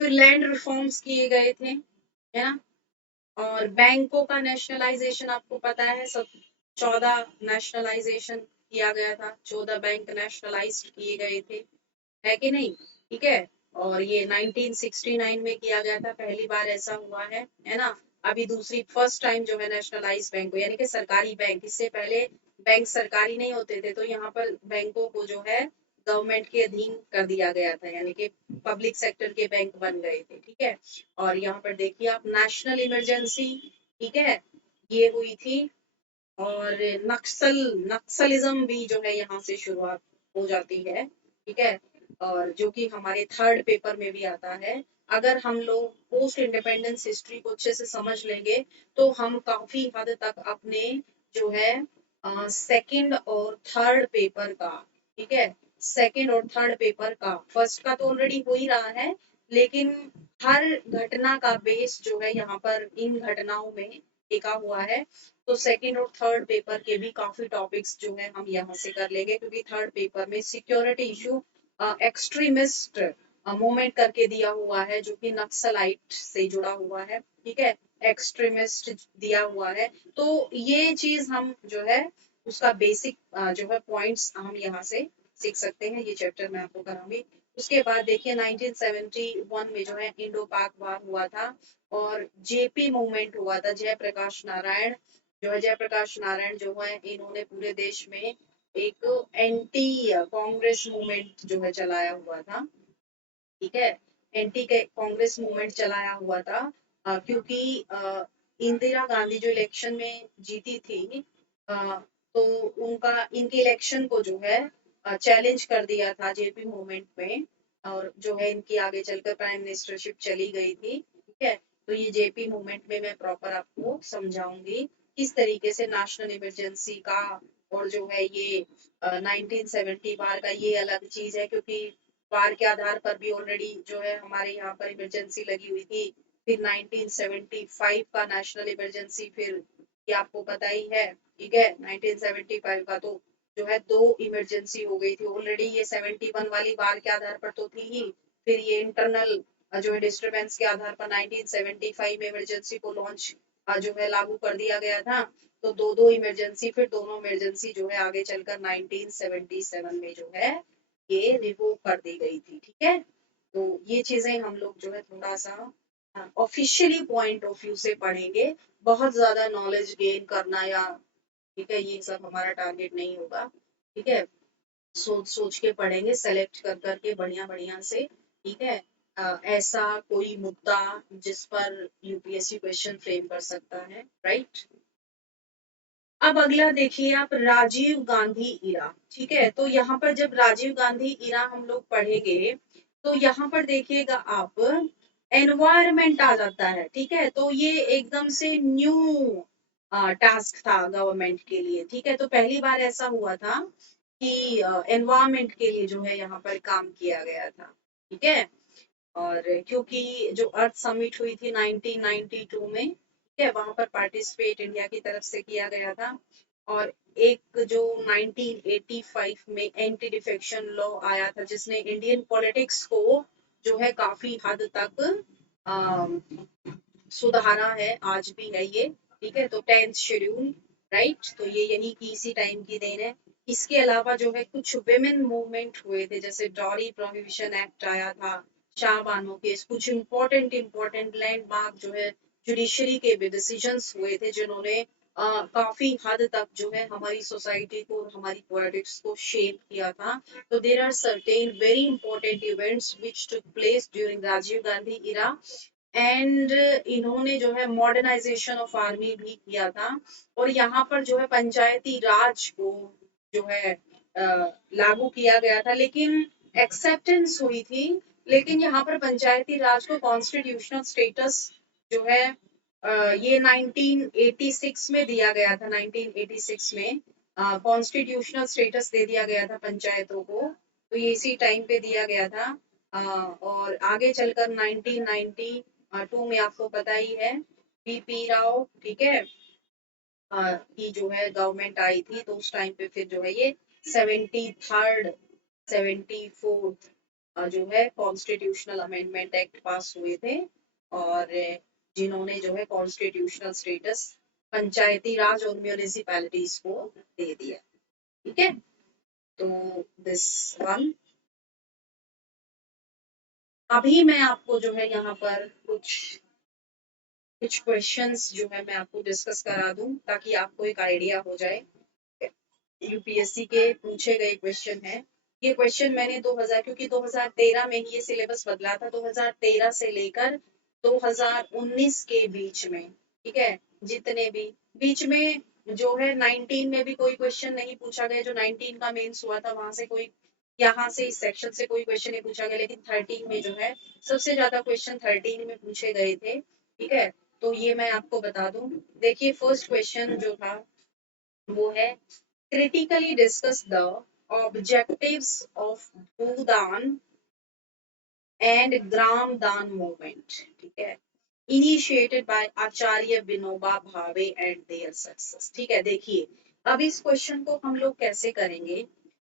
फिर लैंड रिफॉर्म्स किए गए थे, है ना। और बैंकों का नेशनलाइजेशन आपको पता है सब, 14 नेशनलाइजेशन, किया गया था, 14 बैंक नेशनलाइज्ड किए गए थे, है कि नहीं? ठीक है। और ये 1969 में किया गया था, पहली बार ऐसा हुआ है ना? अभी दूसरी फर्स्ट टाइम जो है नेशनलाइज बैंक को, यानी कि सरकारी बैंक, इससे पहले बैंक सरकारी नहीं होते थे, तो यहाँ पर बैंकों को जो है गवर्नमेंट के अधीन कर दिया गया था, यानी कि पब्लिक सेक्टर के बैंक बन गए थे, ठीक है। और यहाँ पर देखिए आप, नेशनल इमरजेंसी, ठीक है, ये हुई थी। और नक्सलिज्म भी जो है यहाँ से शुरुआत हो जाती है, ठीक है। और जो कि हमारे थर्ड पेपर में भी आता है। अगर हम लोग पोस्ट इंडिपेंडेंस हिस्ट्री को अच्छे से समझ लेंगे तो हम काफी हद तक अपने जो है सेकंड और थर्ड पेपर का, ठीक है, सेकंड और थर्ड पेपर का, फर्स्ट का तो ऑलरेडी हो ही रहा है, लेकिन हर घटना का बेस जो है यहाँ पर इन घटनाओं में टिका हुआ है। तो सेकंड और थर्ड पेपर के भी काफी टॉपिक्स जो है हम यहाँ से कर लेंगे, क्योंकि थर्ड पेपर में सिक्योरिटी इशू एक्सट्रीमिस्ट मूवमेंट करके दिया हुआ है, जो कि नक्सलाइट से जुड़ा हुआ है, ठीक है, एक्सट्रीमिस्ट दिया हुआ है। तो ये चीज हम जो है उसका बेसिक जो है पॉइंट्स हम यहाँ से सीख सकते हैं, ये चैप्टर मैं आपको कराऊंगी। उसके बाद देखिए 1971 में जो है इंडो पाक वार हुआ था, और जेपी मूवमेंट हुआ था, जयप्रकाश नारायण जो है, जयप्रकाश नारायण जो है, इन्होंने पूरे देश में एक एंटी कांग्रेस मूवमेंट जो है चलाया हुआ था, ठीक है, एंटी कांग्रेस मूवमेंट चलाया हुआ था, क्योंकि इंदिरा गांधी जो इलेक्शन में जीती थी, तो उनका इनके इलेक्शन को जो है चैलेंज कर दिया था जेपी मूवमेंट में, और जो है इनकी आगे चलकर प्राइम मिनिस्टरशिप चली गई थी, ठीक है। तो ये जेपी मूवमेंट में मैं प्रॉपर आपको समझाऊंगी किस तरीके से नेशनल इमरजेंसी का, और जो है ये 1970 बार का ये अलग चीज है, क्योंकि वार के आधार पर भी ऑलरेडी जो है हमारे यहाँ पर इमरजेंसी लगी हुई थी। फिर 1975 का नेशनल इमरजेंसी, फिर ये आपको पता ही है, ठीक है, 1975 का तो जो है दो इमरजेंसी हो गई थी ऑलरेडी, ये 71 वाली वार के आधार पर तो थी ही, फिर ये इंटरनल जो है डिस्टरबेंस के आधार पर 1975 में इमरजेंसी को लॉन्च जो है लागू कर दिया गया था। तो दो दो इमरजेंसी, फिर दोनों इमरजेंसी जो है आगे चलकर 1977 में जो है ये रिवोक कर दी गई थी, ठीक है। तो ये चीजें हम लोग जो है थोड़ा सा ऑफिशियली पॉइंट ऑफ व्यू से पढ़ेंगे, बहुत ज्यादा नॉलेज गेन करना या, ठीक है, ये सब हमारा टारगेट नहीं होगा, ठीक है। सोच सोच के पढ़ेंगे, सेलेक्ट कर करके बढ़िया बढ़िया से, ठीक है। ऐसा कोई मुद्दा जिस पर यूपीएससी क्वेश्चन फ्रेम कर सकता है, राइट। अब अगला देखिए आप, राजीव गांधी इरा, ठीक है। तो यहाँ पर जब राजीव गांधी इरा हम लोग पढ़ेंगे, तो यहाँ पर देखिएगा आप, एनवायरमेंट आ जाता है, ठीक है। तो ये एकदम से न्यू टास्क था गवर्नमेंट के लिए, ठीक है। तो पहली बार ऐसा हुआ था कि एनवायरमेंट के लिए जो है यहाँ पर काम किया गया था, ठीक है। और क्योंकि जो अर्थ समिट हुई थी 1992 में, ठीक है, वहां पर पार्टिसिपेट इंडिया की तरफ से किया गया था। और एक जो 1985 में एंटी डिफेक्शन लॉ आया था, जिसने इंडियन पॉलिटिक्स को जो है काफी हद तक अम, सुधारा है, आज भी है ये, ठीक है। तो 10th शेड्यूल, राइट, तो ये यही की इसी टाइम की देन है। इसके अलावा जो है कुछ विमेन मूवमेंट हुए थे, जैसे डॉरी प्रोहिबिशन एक्ट आया था, शाहबानो केस, कुछ इम्पोर्टेंट लैंडमार्क जो है जुडिशरी के भी डिसीजंस हुए थे, जिन्होंने काफी हद तक जो है हमारी सोसाइटी को और हमारी पॉलिटिक्स को शेप किया था। तो there are certain very important events which took place during Rajiv Gandhi era, and इन्होंने जो है मॉडर्नाइजेशन ऑफ आर्मी भी किया था। और यहाँ पर जो है पंचायती राज को जो है लागू किया गया था, लेकिन एक्सेप्टेंस हुई थी, लेकिन यहाँ पर पंचायती राज को कॉन्स्टिट्यूशनल स्टेटस जो है ये 1986 में दिया गया था, 1986 में कॉन्स्टिट्यूशनल स्टेटस दे दिया गया था पंचायतों को, तो ये इसी टाइम पे दिया गया था। और आगे चलकर 1992 में आपको पता ही है, बीपी राव, ठीक है, की जो है गवर्नमेंट आई थी, तो उस टाइम पे फिर जो है ये 73rd 74th जो है कॉन्स्टिट्यूशनल अमेंडमेंट एक्ट पास हुए थे, और जिन्होंने जो है कॉन्स्टिट्यूशनल स्टेटस पंचायती राज और म्यूनिसिपैलिटीज को दे दिया। ठीक है, तो दिस वन। अभी मैं आपको जो है यहाँ पर कुछ क्वेश्चंस जो है मैं आपको डिस्कस करा दूं ताकि आपको एक आइडिया हो जाए। यूपीएससी के पूछे गए क्वेश्चन है। ये क्वेश्चन मैंने 2000, क्योंकि 2013 में ही ये सिलेबस बदला था, 2013 से लेकर 2019 के बीच में, ठीक है, जितने भी बीच में जो है 19 में भी कोई क्वेश्चन नहीं पूछा गया, जो 19 का मेंस हुआ था वहां से कोई, यहाँ से इस सेक्शन से कोई क्वेश्चन नहीं पूछा गया, लेकिन 13 में जो है सबसे ज्यादा क्वेश्चन 13 में पूछे गए थे। ठीक है, तो ये मैं आपको बता दूं। देखिए फर्स्ट क्वेश्चन जो था वो है, critically discuss the objectives of Bhudan and Gram Dan movement, ठीक है, initiated by Acharya Vinoba Bhave and their success। ठीक है, देखिए अब इस क्वेश्चन को हम लोग कैसे करेंगे।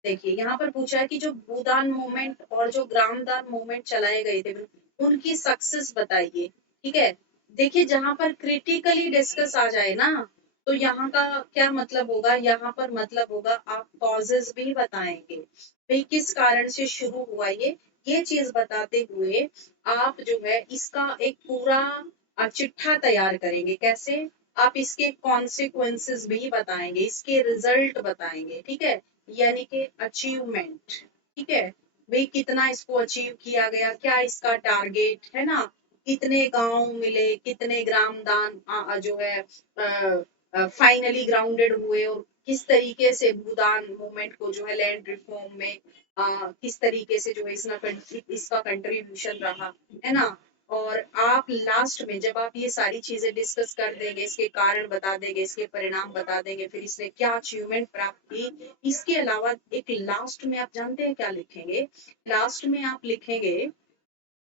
देखिए यहाँ पर पूछा है कि जो भूदान मूवमेंट और जो ग्राम दान मूवमेंट चलाए गए थे उनकी सक्सेस बताइए। ठीक है, देखिए जहां पर क्रिटिकली डिस्कस आ जाए ना, तो यहाँ का क्या मतलब होगा, यहाँ पर मतलब होगा आप कॉजेज भी बताएंगे, भाई किस कारण से शुरू हुआ ये चीज बताते हुए आप जो है इसका एक पूरा चिट्ठा तैयार करेंगे। कैसे, आप इसके कॉन्सिक्वेंसेस भी बताएंगे, इसके रिजल्ट बताएंगे। ठीक है, यानी कि अचीवमेंट। ठीक है, भाई कितना इसको अचीव किया गया, क्या इसका टारगेट है ना, कितने गांव मिले, कितने ग्राम दान जो है फाइनली ग्राउंडेड हुए, और किस तरीके से भूदान मूवमेंट को जो है लैंड रिफॉर्म में किस तरीके से जो है इसका कंट्रीब्यूशन रहा, है ना। और आप लास्ट में जब आप ये सारी चीजें डिस्कस कर देंगे, इसके कारण बता देंगे, इसके परिणाम बता देंगे, फिर इसने क्या अचीवमेंट प्राप्त की, इसके अलावा एक लास्ट में आप जानते हैं क्या लिखेंगे, लास्ट में आप लिखेंगे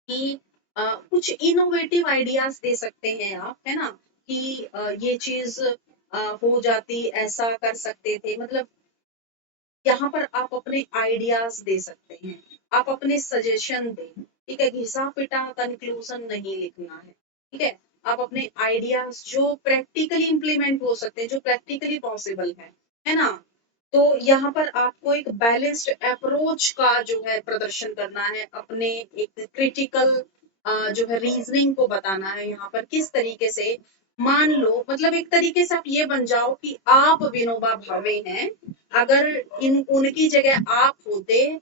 कि कुछ इनोवेटिव आइडियाज दे सकते हैं आप, है ना, कि ये चीज हो जाती, ऐसा कर सकते थे, मतलब यहाँ पर आप अपने आइडियाज दे सकते हैं, आप अपने सजेशन दें। ठीक है, घिसा पिटा कंक्लूजन नहीं लिखना है। ठीक है, आप अपने आइडियाज जो प्रैक्टिकली इम्प्लीमेंट हो सकते हैं, जो प्रैक्टिकली पॉसिबल है ना, तो यहाँ पर आपको एक बैलेंस्ड अप्रोच का जो है प्रदर्शन करना है, अपने एक क्रिटिकल जो है रीजनिंग को बताना है। यहाँ पर किस तरीके से, मान लो मतलब एक तरीके से आप ये बन जाओ कि आप विनोबा भावे हैं, अगर इन उनकी जगह आप होते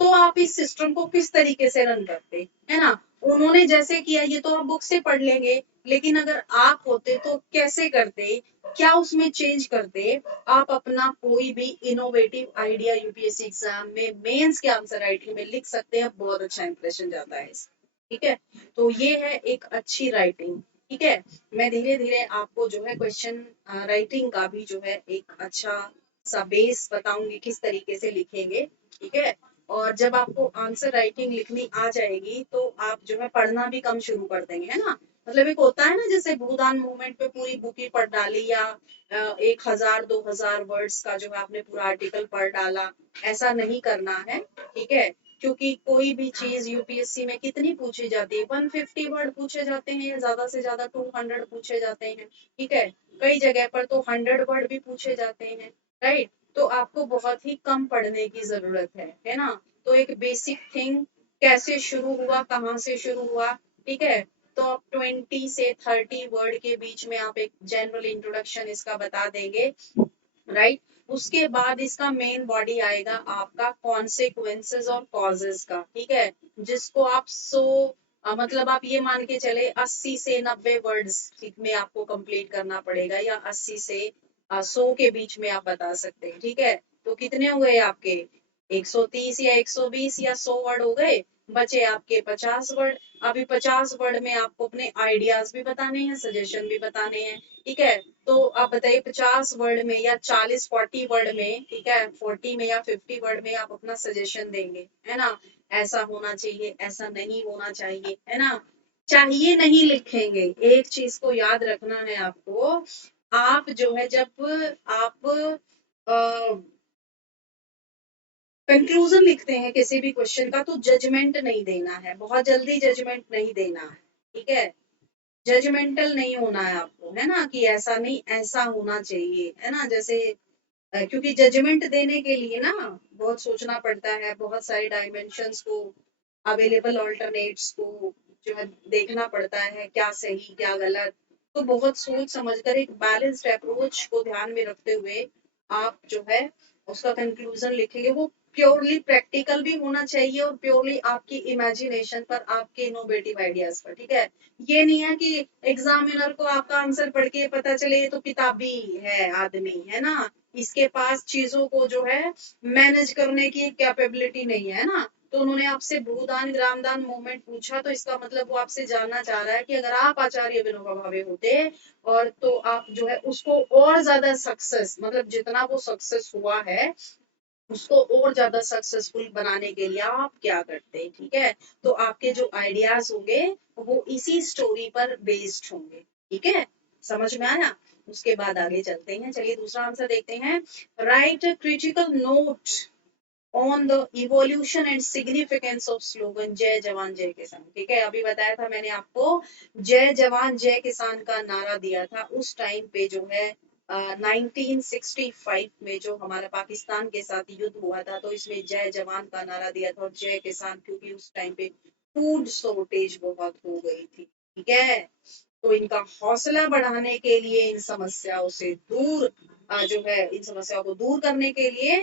तो आप इस सिस्टम को किस तरीके से रन करते, है ना। उन्होंने जैसे किया ये तो आप बुक से पढ़ लेंगे, लेकिन अगर आप होते तो कैसे करते, क्या उसमें चेंज करते। आप अपना कोई भी इनोवेटिव आइडिया यूपीएससी एग्जाम में मेंस के आंसर राइटिंग में लिख सकते हैं, बहुत अच्छा इंप्रेशन जाता है इसका। ठीक है, तो ये है एक अच्छी राइटिंग। ठीक है, मैं धीरे धीरे आपको जो है क्वेश्चन राइटिंग का भी जो है एक अच्छा सा बेस बताऊंगी, किस तरीके से लिखेंगे। ठीक है, और जब आपको आंसर राइटिंग लिखनी आ जाएगी तो आप जो है पढ़ना भी कम शुरू कर देंगे, है ना। मतलब एक होता है ना, जैसे भूदान मूवमेंट पे पूरी बुक ही पढ़ डाली, या 1000-2000 वर्ड्स का जो है आपने पूरा आर्टिकल पढ़ डाला, ऐसा नहीं करना है। ठीक है, क्योंकि कोई भी चीज यूपीएससी में कितनी पूछी जाती है, 150 वर्ड पूछे जाते हैं, या ज्यादा से ज्यादा 200 पूछे जाते हैं। ठीक है, कई जगह पर तो 100 वर्ड भी पूछे जाते हैं, राइट। तो आपको बहुत ही कम पढ़ने की जरूरत है ना। तो एक बेसिक थिंग, कैसे शुरू हुआ, कहाँ से शुरू हुआ। ठीक है, तो आप 20 से 30 वर्ड के बीच में आप एक जनरल इंट्रोडक्शन इसका बता देंगे, राइट। उसके बाद इसका मेन बॉडी आएगा आपका कॉन्सिक्वेंसेस और कॉजेस का। ठीक है, जिसको आप 100 मतलब आप ये मान के चले 80 से 90 वर्ड्स में आपको कंप्लीट करना पड़ेगा, या 80 से 100 के बीच में आप बता सकते हैं। ठीक है, तो कितने हो गए आपके 130 या 120 या 100 वर्ड हो गए, बचे आपके 50 वर्ड। अभी 50 वर्ड में आपको अपने आइडियाज भी बताने हैं, सजेशन भी बताने हैं। ठीक है, तो आप बताइए 50 वर्ड में या 40-40 वर्ड में, ठीक है, 40 में या 50 वर्ड में आप अपना सजेशन देंगे, है ना। ऐसा होना चाहिए, ऐसा नहीं होना चाहिए, है ना। चाहिए नहीं लिखेंगे, एक चीज को याद रखना है आपको, आप जो है जब आप कंक्लूजन लिखते हैं किसी भी क्वेश्चन का, तो जजमेंट नहीं देना है, बहुत जल्दी जजमेंट नहीं देना है। ठीक है, जजमेंटल नहीं होना है आपको, है ना, कि ऐसा नहीं ऐसा होना चाहिए, है ना। जैसे क्योंकि जजमेंट देने के लिए ना बहुत सोचना पड़ता है, बहुत सारे डायमेंशंस को, अवेलेबल ऑल्टरनेट्स को जो है देखना पड़ता है, क्या सही क्या गलत। तो बहुत सोच समझकर एक बैलेंस्ड अप्रोच को ध्यान में रखते हुए आप जो है उसका कंक्लूजन लिखेंगे। वो प्योरली प्रैक्टिकल भी होना चाहिए और प्योरली आपकी इमेजिनेशन पर, आपके इनोवेटिव आइडियाज पर, ठीक है। ये नहीं है कि एग्जामिनर को आपका आंसर पढ़ के पता चले ये तो किताबी है आदमी, है ना, इसके पास चीजों को जो है मैनेज करने की कैपेबिलिटी नहीं है ना। तो उन्होंने आपसे भूदान ग्रामदान मूवमेंट पूछा, तो इसका मतलब वो आपसे जानना चाह रहा है कि अगर आप आचार्य विनोबा भावे होते और तो आप जो है उसको और ज्यादा सक्सेस, मतलब जितना वो सक्सेस हुआ है उसको और ज्यादा सक्सेसफुल बनाने के लिए आप क्या करते हैं, ठीक है। तो आपके जो आइडियाज होंगे वो इसी स्टोरी पर बेस्ड होंगे, ठीक है। समझ में आया। उसके बाद आगे चलते हैं, चलिए दूसरा आंसर देखते हैं। Right critical note on the evolution and significance of slogan जय जवान जय किसान, ठीक है। अभी बताया था मैंने आपको, जय जवान जय किसान का नारा दिया था उस टाइम पे जो है 1965 में जो हमारा पाकिस्तान के साथ युद्ध हुआ था, तो इसमें जय जवान का नारा दिया था और जय किसान, क्योंकि उस टाइम पे फूड शॉर्टेज बहुत हो गई थी, ठीक है। तो इनका हौसला बढ़ाने के लिए, इन समस्याओं से दूर जो है इन समस्याओं को दूर करने के लिए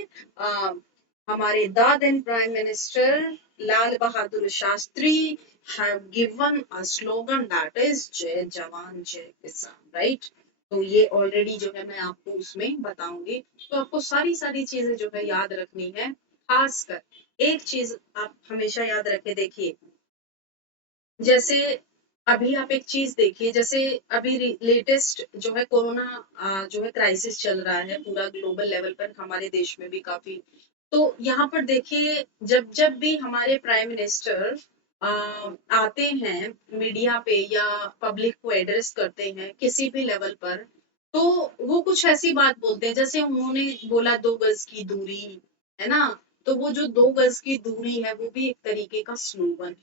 हमारे the then prime minister Lal Bahadur Shastri have given a slogan that is जय जवान जय किसान, राइट। तो ये ऑलरेडी जो है मैं आपको उसमें बताऊंगी। तो आपको सारी सारी चीजें जो है याद रखनी है। खासकर एक चीज आप हमेशा याद रखे, देखिए जैसे अभी आप एक चीज देखिए, जैसे अभी लेटेस्ट जो है कोरोना जो है क्राइसिस चल रहा है पूरा ग्लोबल लेवल पर, हमारे देश में भी काफी। तो यहाँ पर देखिए, जब जब भी हमारे प्राइम मिनिस्टर आते हैं मीडिया पे या पब्लिक को एड्रेस करते हैं किसी भी लेवल पर, तो वो कुछ ऐसी बात बोलते हैं, जैसे उन्होंने बोला 2 गज की दूरी, है ना। तो वो जो 2 गज की दूरी है वो भी एक तरीके का स्लोगन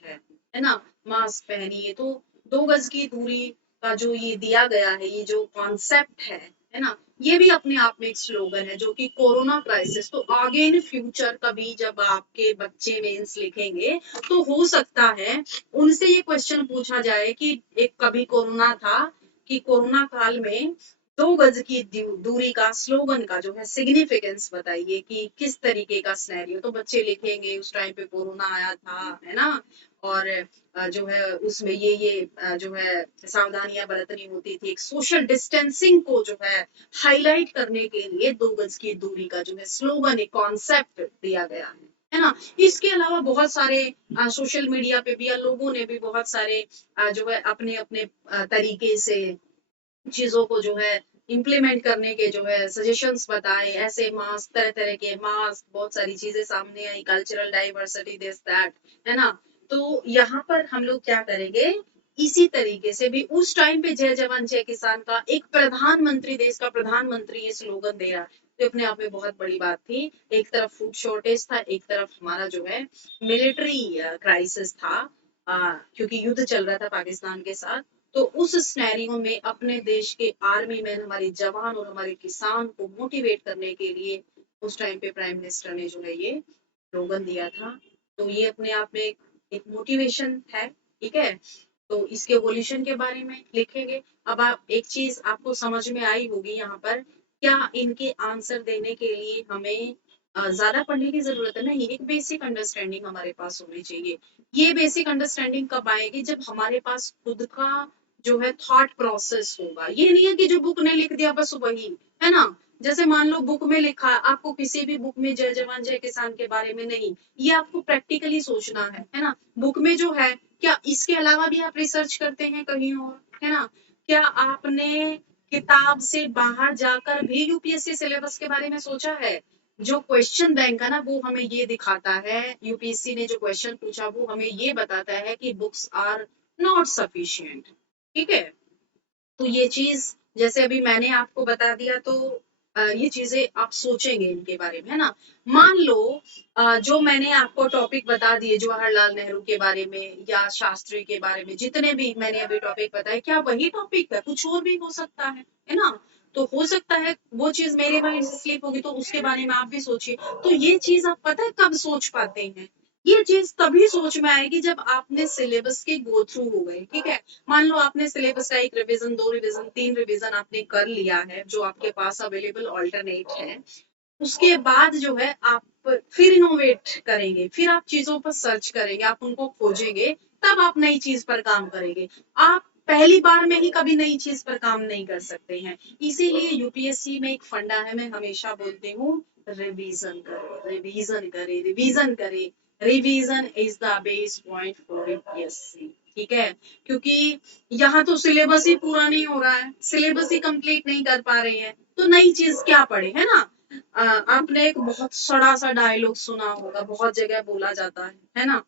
है ना। मास्क पहनिए, तो 2 गज की दूरी का जो ये दिया गया है, ये जो कॉन्सेप्ट है ना, ये भी अपने आप में एक स्लोगन है जो कि कोरोना क्राइसिस, तो आगे इन फ्यूचर कभी जब आपके बच्चे मेंस लिखेंगे तो हो सकता है उनसे ये क्वेश्चन पूछा जाए कि एक कभी कोरोना था, कि कोरोना काल में 2 गज की दूरी का स्लोगन का जो है सिग्निफिकेंस बताइए कि किस तरीके का सिनेरियो। तो बच्चे लिखेंगे उस टाइम पे कोरोना आया था, है ना, और जो है उसमें ये जो है सावधानियां बरतनी होती थी, एक सोशल डिस्टेंसिंग को जो है हाईलाइट करने के लिए 2 गज की दूरी का जो है स्लोगन, एक कॉन्सेप्ट दिया गया है ना। इसके अलावा बहुत सारे सोशल मीडिया पे भी या लोगों ने भी बहुत सारे जो है अपने अपने तरीके से चीजों को जो है इम्प्लीमेंट करने के जो है सजेशंस बताए, ऐसे मास्क, तरह तरह के मास्क, बहुत सारी चीजें सामने आई, कल्चरल डाइवर्सिटी, दिस दैट, है ना। तो यहाँ पर हम लोग क्या करेंगे, इसी तरीके से भी उस टाइम पे जय जवान जय किसान का एक प्रधानमंत्री, देश का प्रधानमंत्री ये स्लोगन दे रहा, तो अपने आप में बहुत बड़ी बात थी। एक तरफ फूड शॉर्टेज था, एक तरफ हमारा जो है मिलिट्री क्राइसिस था, क्योंकि युद्ध चल रहा था पाकिस्तान के साथ। तो उस स्नैरियो में अपने देश के आर्मी मैन, हमारे जवान और हमारे किसान को मोटिवेट करने के लिए उस टाइम पे प्राइम मिनिस्टर ने जो है ये स्लोगन दिया था। तो ये अपने आप में एक मोटिवेशन है, ठीक है। तो इसके एवोल्यूशन के बारे में लिखेंगे। अब आप एक चीज आपको समझ में आई होगी यहाँ पर, क्या इनके आंसर देने के लिए हमें ज्यादा पढ़ने की जरूरत है नहीं, एक बेसिक अंडरस्टैंडिंग हमारे पास होनी चाहिए। ये बेसिक अंडरस्टैंडिंग कब आएगी, जब हमारे पास खुद का जो है थॉट प्रोसेस होगा। ये नहीं है कि जो बुक ने लिख दिया बस वही, है ना। जैसे मान लो बुक में लिखा, आपको किसी भी बुक में जय जवान जय किसान के बारे में नहीं, ये आपको प्रैक्टिकली सोचना है ना। बुक में जो है, क्या इसके अलावा भी आप रिसर्च करते हैं कहीं और, है ना। क्या आपने किताब से बाहर जाकर भी यूपीएससी सिलेबस के बारे में सोचा है। जो क्वेश्चन बैंक है ना वो हमें ये दिखाता है, यूपीएससी ने जो क्वेश्चन पूछा वो हमें ये बताता है कि बुक्स आर नॉट सफिशिएंट, ठीक है। तो ये चीज जैसे अभी मैंने आपको बता दिया, तो ये चीजें आप सोचेंगे इनके बारे में, है ना। मान लो जो मैंने आपको टॉपिक बता दिए जवाहरलाल नेहरू के बारे में या शास्त्री के बारे में, जितने भी मैंने अभी टॉपिक बताए, क्या वही टॉपिक है, कुछ और भी हो सकता है ना। तो हो सकता है वो चीज मेरे माइंड से स्लिप होगी, तो उसके बारे में आप भी सोचिए। तो ये चीज आप पता है कब सोच पाते हैं, ये चीज तभी सोच में आएगी जब आपने सिलेबस के गो थ्रू हो गए, ठीक है। मान लो आपने सिलेबस का 1 रिवीजन, 2 रिवीजन, 3 रिवीजन आपने कर लिया है, जो आपके पास अवेलेबल ऑल्टरनेट है। उसके बाद जो है आप फिर इनोवेट करेंगे, फिर आप चीजों पर सर्च करेंगे, आप उनको खोजेंगे, तब आप नई चीज पर काम करेंगे। आप पहली बार में ही कभी नई चीज पर काम नहीं कर सकते हैं। इसीलिए यूपीएससी में एक फंडा है, मैं हमेशा बोलती हूँ, रिवीजन करें, रिवीजन करें, रिवीजन करें। Revision is the base point for UPSC, ठीक है। क्योंकि यहाँ तो सिलेबस ही पूरा नहीं हो रहा है, सिलेबस ही कंप्लीट नहीं कर पा रहे हैं, तो नई चीज क्या पढ़े, है ना। आपने एक बहुत सड़ा सा डायलॉग सुना होगा, बहुत जगह बोला जाता है ना।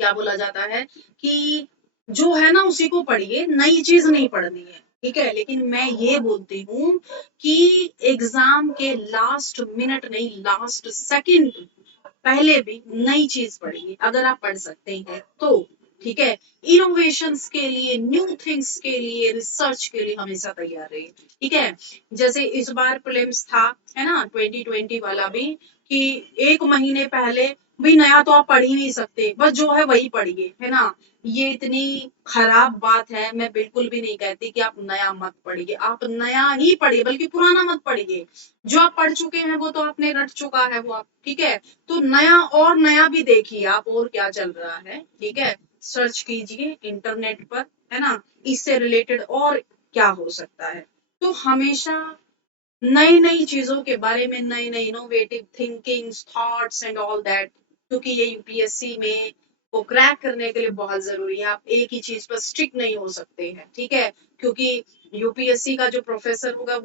क्या बोला जाता है कि जो है ना उसी को पढ़िए, नई चीज नहीं पढ़नी है, ठीक है। लेकिन मैं ये बोलती हूँ कि एग्जाम के लास्ट मिनट नहीं, लास्ट सेकंड पहले भी नई चीज पढ़िए, अगर आप पढ़ सकते हैं तो, ठीक है। इनोवेशंस के लिए, न्यू थिंग्स के लिए, रिसर्च के लिए हमेशा तैयार रहिए, ठीक है। जैसे इस बार प्रीलिम्स था, है ना, 2020 वाला भी, कि 1 महीने पहले भी नया तो आप पढ़ ही नहीं सकते, बस जो है वही पढ़िए, है ना। ये इतनी खराब बात है, मैं बिल्कुल भी नहीं कहती कि आप नया मत पढ़िए, आप नया ही पढ़िए, बल्कि पुराना मत पढ़िए। जो आप पढ़ चुके हैं वो तो आपने रट चुका है वो आप, ठीक है। तो नया, और नया भी देखिए आप, और क्या चल रहा है, ठीक है। सर्च कीजिए इंटरनेट पर, है ना, इससे रिलेटेड और क्या हो सकता है। तो हमेशा नई नई चीजों के बारे में, नई नई innovative thinkings, thoughts and all that, क्योंकि ये यूपीएससी में को क्रैक करने के लिए बहुत जरूरी है। आप एक ही चीज पर स्टिक नहीं हो सकते हैं, ठीक है। क्योंकि यूपीएससी का जो प्रोफेसर होगा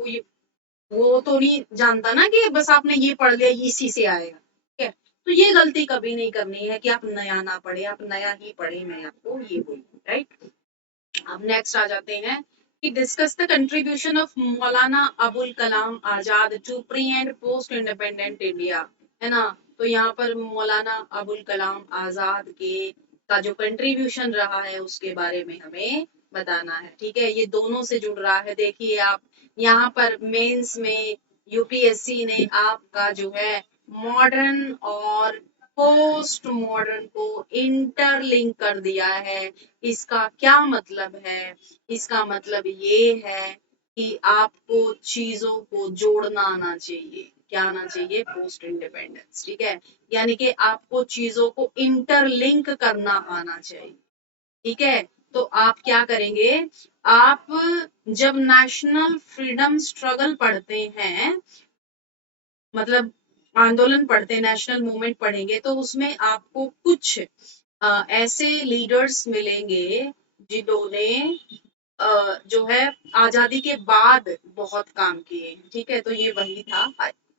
वो तो नहीं जानता ना कि बस आपने ये पढ़ लिया इसी से आएगा, ठीक है। तो ये गलती कभी नहीं करनी है कि आप नया ना पढ़े, आप नया ही पढ़े, मैं आपको ये बोलूँ, राइट। अब नेक्स्ट आ जाते हैं कि discuss the contribution of Maulana Abul Kalam Azad to pre and post independent India, है ना। तो यहाँ पर मौलाना अबुल कलाम आजाद के का जो कंट्रीब्यूशन रहा है उसके बारे में हमें बताना है, ठीक है। ये दोनों से जुड़ रहा है, देखिए आप यहाँ पर मेंस में यूपीएससी ने आपका जो है मॉडर्न और पोस्ट मॉडर्न को इंटरलिंक कर दिया है। इसका क्या मतलब है, इसका मतलब ये है कि आपको चीजों को जोड़ना आना चाहिए, क्या आना चाहिए, पोस्ट इंडिपेंडेंस, ठीक है। यानी कि आपको चीजों को इंटरलिंक करना आना चाहिए, ठीक है। तो आप क्या करेंगे, आप जब नेशनल फ्रीडम स्ट्रगल पढ़ते हैं, मतलब आंदोलन पढ़ते हैं, नेशनल मूवमेंट पढ़ेंगे, तो उसमें आपको कुछ ऐसे लीडर्स मिलेंगे जिन्होंने जो है आजादी के बाद बहुत काम किए हैं, ठीक है। तो ये वही था,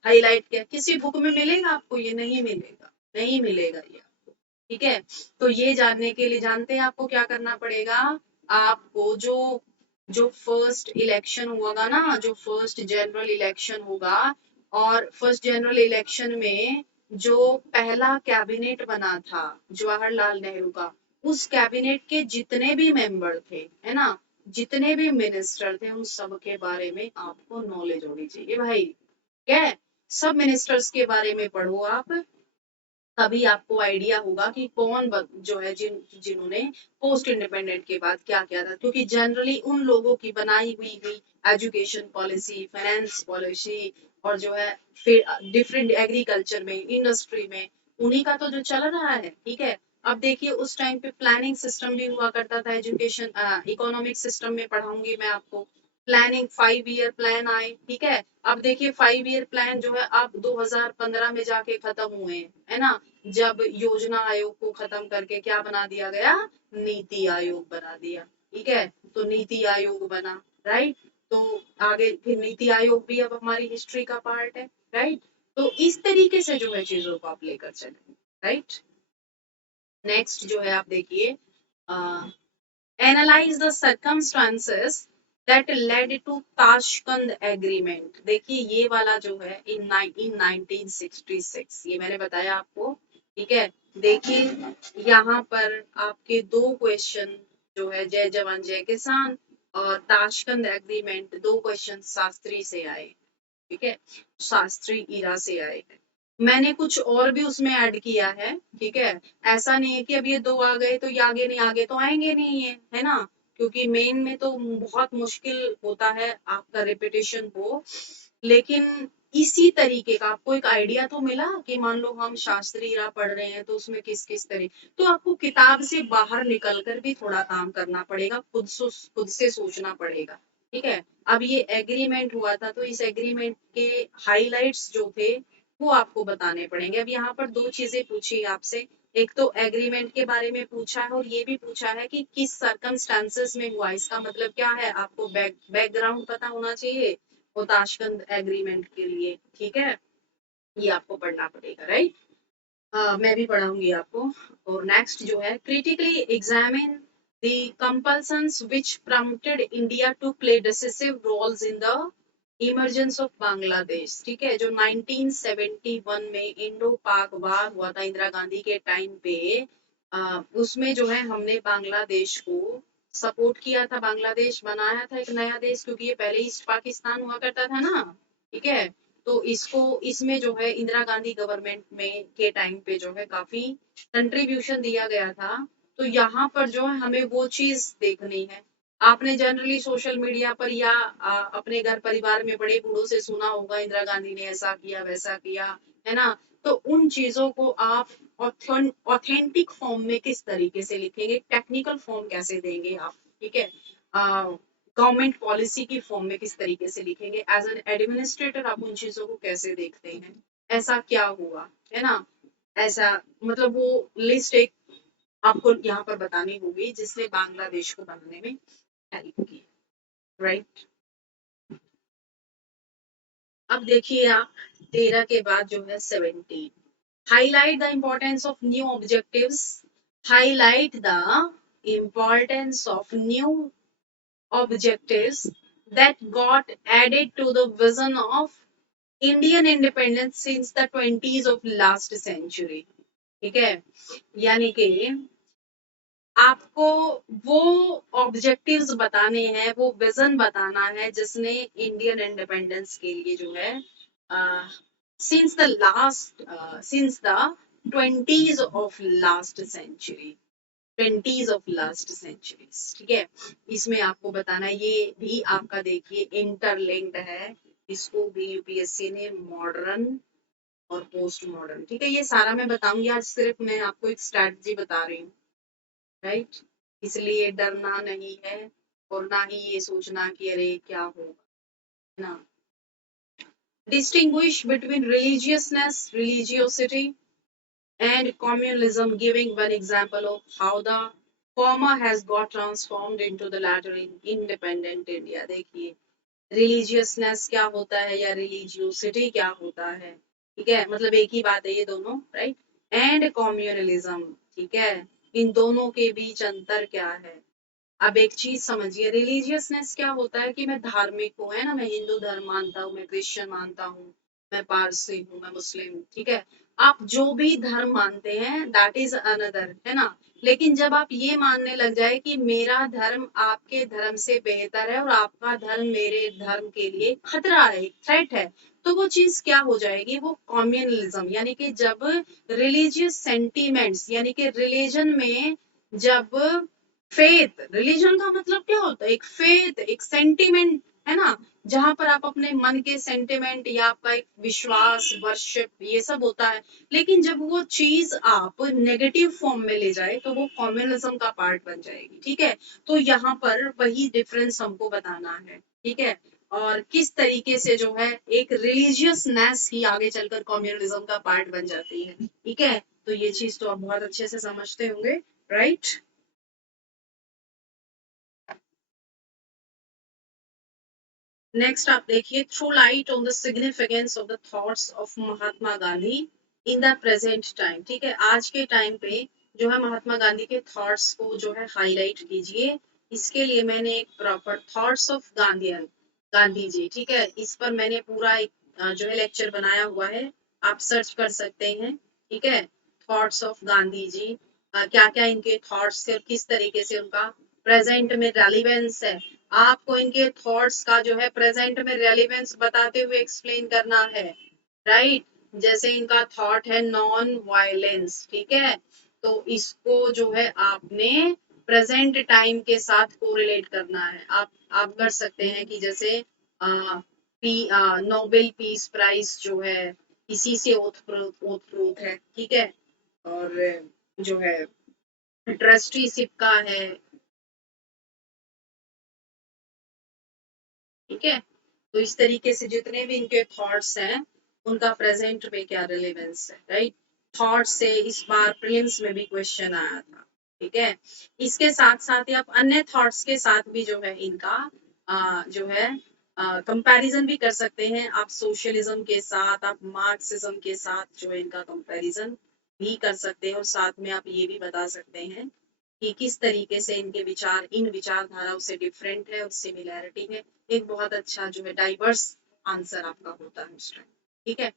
हाईलाइट किया। किसी बुक में मिलेगा आपको, ये नहीं मिलेगा, नहीं मिलेगा ये आपको, ठीक है। तो ये जानने के लिए, जानते हैं आपको क्या करना पड़ेगा, आपको जो जो फर्स्ट इलेक्शन होगा ना, जो फर्स्ट जनरल इलेक्शन होगा, और फर्स्ट जनरल इलेक्शन में जो पहला कैबिनेट बना था जवाहरलाल नेहरू का, उस कैबिनेट के जितने भी मेंबर थे, है ना, जितने भी मिनिस्टर थे, उन सब के बारे में आपको नॉलेज होनी चाहिए भाई, क्या है। सब मिनिस्टर्स के बारे में पढ़ो आप, तभी आपको आइडिया होगा कि कौन जो है जिन्होंने पोस्ट इंडिपेंडेंट के बाद क्या किया था। क्योंकि जनरली उन लोगों की बनाई हुई एजुकेशन पॉलिसी, फाइनेंस पॉलिसी, और जो है फिर डिफरेंट एग्रीकल्चर में, इंडस्ट्री में, उन्हीं का तो जो चल रहा है, ठीक है। अब देखिए उस टाइम पे प्लानिंग सिस्टम भी हुआ करता था, एजुकेशन इकोनॉमिक सिस्टम में पढ़ाऊंगी मैं आपको। प्लानिंग 5 ईयर प्लान आए, ठीक है। अब देखिए 5 ईयर प्लान जो है अब 2015 में जाके खत्म हुए हैं, है ना। जब योजना आयोग को खत्म करके क्या बना दिया गया, नीति आयोग बना दिया, ठीक है। तो नीति आयोग बना, राइट। तो आगे फिर नीति आयोग भी अब हमारी हिस्ट्री का पार्ट है, राइट। तो इस तरीके से जो है चीजों को आप लेकर चले, राइट। नेक्स्ट जो है आप देखिए, analyse the circumstances that led to Tashkent agreement. देखिए ये वाला जो है इन 1966, ये मैंने बताया आपको, ठीक है। देखिए यहाँ पर आपके 2 क्वेश्चन जो है, जय जवान जय किसान और ताशकंद एग्रीमेंट 2 क्वेश्चन शास्त्री से आए, ठीक है, शास्त्री इरा से आए हैं। मैंने कुछ और भी उसमें ऐड किया है, ठीक है, ऐसा नहीं है कि अब ये 2 आ गए तो ये आगे नहीं, आगे तो आएंगे नहीं है ना, क्योंकि मेन में तो बहुत मुश्किल होता है आपका रिपीटेशन हो, लेकिन इसी तरीके का आपको एक आइडिया तो मिला कि मान लो हम शास्त्री राह पढ़ रहे हैं तो उसमें किस किस तरह, तो आपको किताब से बाहर निकल कर भी थोड़ा काम करना पड़ेगा, खुद से सोचना पड़ेगा, ठीक है। अब ये एग्रीमेंट हुआ था तो इस एग्रीमेंट के हाइलाइट्स जो थे वो आपको बताने पड़ेंगे। अब यहाँ पर 2 चीजें पूछी आपसे, एक तो एग्रीमेंट के बारे में पूछा है और ये भी पूछा है कि किस सर्कमस्टांसेस में हुआ, इसका मतलब क्या है, आपको बैकग्राउंड पता होना चाहिए वो ताशकंद एग्रीमेंट के लिए, ठीक है, ये आपको पढ़ना पड़ेगा, राइट। मैं भी पढ़ाऊंगी आपको। और नेक्स्ट जो है critically examine the compulsions which prompted India to play decisive roles in the emergence of Bangladesh, ठीक है, जो 1971 में इंडो पाक वार हुआ था इंदिरा गांधी के टाइम पे, उसमें जो है हमने बांग्लादेश को सपोर्ट किया था, बांग्लादेश बनाया था एक नया देश, क्योंकि ये पहले ईस्ट पाकिस्तान हुआ करता था ना, ठीक है, तो इसको इसमें जो है इंदिरा गांधी गवर्नमेंट में के टाइम पे जो है काफी कंट्रीब्यूशन दिया गया था, तो यहाँ पर जो है हमें वो चीज देखनी है। आपने जनरली सोशल मीडिया पर या अपने घर परिवार में बड़े बूढ़ों से सुना होगा इंदिरा गांधी ने ऐसा किया वैसा किया, है ना, तो उन चीजों को आप ऑथेंटिक फॉर्म में किस तरीके से लिखेंगे, टेक्निकल फॉर्म कैसे देंगे आप, ठीक है, गवर्नमेंट पॉलिसी की फॉर्म में किस तरीके से लिखेंगे, एज एन एडमिनिस्ट्रेटर आप उन चीजों को कैसे देखते हैं, ऐसा क्या हुआ, है ना, ऐसा मतलब वो लिस्ट एक आपको यहाँ पर बतानी होगी जिसने बांग्लादेश को बनाने में हेल्प की, राइट। अब देखिए आप 13 के बाद जो है 17, highlight the importance of new objectives, highlight the importance of new objectives that got added to the vision of Indian independence since the 20s of last century, ठीक है, यानी कि आपको वो ऑब्जेक्टिव्स बताने हैं, वो विजन बताना है जिसने इंडियन इंडिपेंडेंस के लिए जो है since the 20s of last century, 20s of last centuries, ठीक है, इसमें आपको बताना, ये भी आपका देखिए इंटरलिंक्ड है, इसको भी यूपीएससी ने मॉडर्न और पोस्ट मॉडर्न, ठीक है, ये सारा मैं बताऊंगी, आज सिर्फ मैं आपको एक स्ट्रैटेजी बता रही हूँ, राइट, इसलिए डरना नहीं है और ना ही ये सोचना कि अरे क्या होगा, है ना। Distinguish between religiousness, religiosity, and communalism, giving one example of how the former has got transformed into the latter in independent India. देखिए रिलीजियसनेस क्या होता है या रिलीजियोसिटी क्या होता है, ठीक है, मतलब एक ही बात है ये दोनों, राइट, एंड कॉम्युनलिज्म, ठीक है, इन दोनों के बीच अंतर क्या है। अब एक चीज समझिए, रिलीजियसनेस क्या होता है कि मैं धार्मिक हूँ, है ना, मैं हिंदू धर्म मानता हूँ, मैं क्रिश्चियन मानता हूँ, मैं पारसी हूँ, मैं मुस्लिम हूँ, ठीक है, आप जो भी धर्म मानते हैं दैट इज अनदर, है ना, लेकिन जब आप ये मानने लग जाए कि मेरा धर्म आपके धर्म से बेहतर है और आपका धर्म मेरे धर्म के लिए खतरा है, थ्रेट है, तो वो चीज क्या हो जाएगी, वो कॉम्युनलिज्म, यानी कि जब रिलीजियस सेंटीमेंट्स, यानी कि रिलीजन में जब फेथ, रिलीजन का मतलब क्या होता है, एक फेथ, एक सेंटिमेंट, है ना, जहां पर आप अपने मन के सेंटिमेंट या आपका एक विश्वास वर्शिप ये सब होता है, लेकिन जब वो चीज आप नेगेटिव फॉर्म में ले जाए तो वो कम्युनिज्म का पार्ट बन जाएगी, ठीक है, तो यहाँ पर वही डिफरेंस हमको बताना है, ठीक है, और किस तरीके से जो है एक रिलीजियसनेस ही आगे चलकर कम्युनिज्म का पार्ट बन जाती है, ठीक है, तो ये चीज तो आप बहुत अच्छे से समझते होंगे, राइट। नेक्स्ट आप देखिए, throw light on the significance of the thoughts of Mahatma Gandhi in the present time, ठीक है, आज के टाइम पे जो है महात्मा गांधी के थॉट्स को जो है हाईलाइट कीजिए, इसके लिए मैंने एक proper thoughts of Gandhian, Gandhi ji, ठीक है, इस पर मैंने पूरा एक जो है लेक्चर बनाया हुआ है, आप सर्च कर सकते हैं, ठीक है, थॉट्स ऑफ गांधी जी, क्या क्या इनके थॉट्स थे और किस तरीके से उनका प्रेजेंट में रेलिवेंस है, आपको इनके थॉट्स का जो है प्रेजेंट में रेलिवेंस बताते हुए एक्सप्लेन करना है, राइट। जैसे इनका थॉट है नॉन वायलेंस, ठीक है, तो इसको जो है आपने प्रेजेंट टाइम के साथ कोरिलेट करना है। आप कर सकते हैं कि जैसे नोबेल पीस प्राइज जो है इसी से ओतप्रोत है, ठीक है, और जो है ट्रस्टीशिप का है, ठीक है। तो इस तरीके से जितने भी इनके थॉट्स हैं उनका प्रेजेंट में क्या रिलेवेंस है, राइट। थॉट्स से इस बार प्रीलिम्स में भी क्वेश्चन आया था, ठीक है। इसके साथ साथ ही आप अन्य थॉट्स के साथ भी जो है इनका जो है कंपैरिजन भी कर सकते हैं। आप सोशलिज्म के साथ, आप मार्क्सिज्म के साथ जो है इनका कंपैरिजन भी कर सकते हैं, और साथ में आप ये भी बता सकते हैं कि किस तरीके से इनके विचार इन विचारधाराओं से डिफरेंट है और सिमिलैरिटी है। एक बहुत अच्छा जो है डाइवर्स आंसर आपका होता है उस टाइम, ठीक है।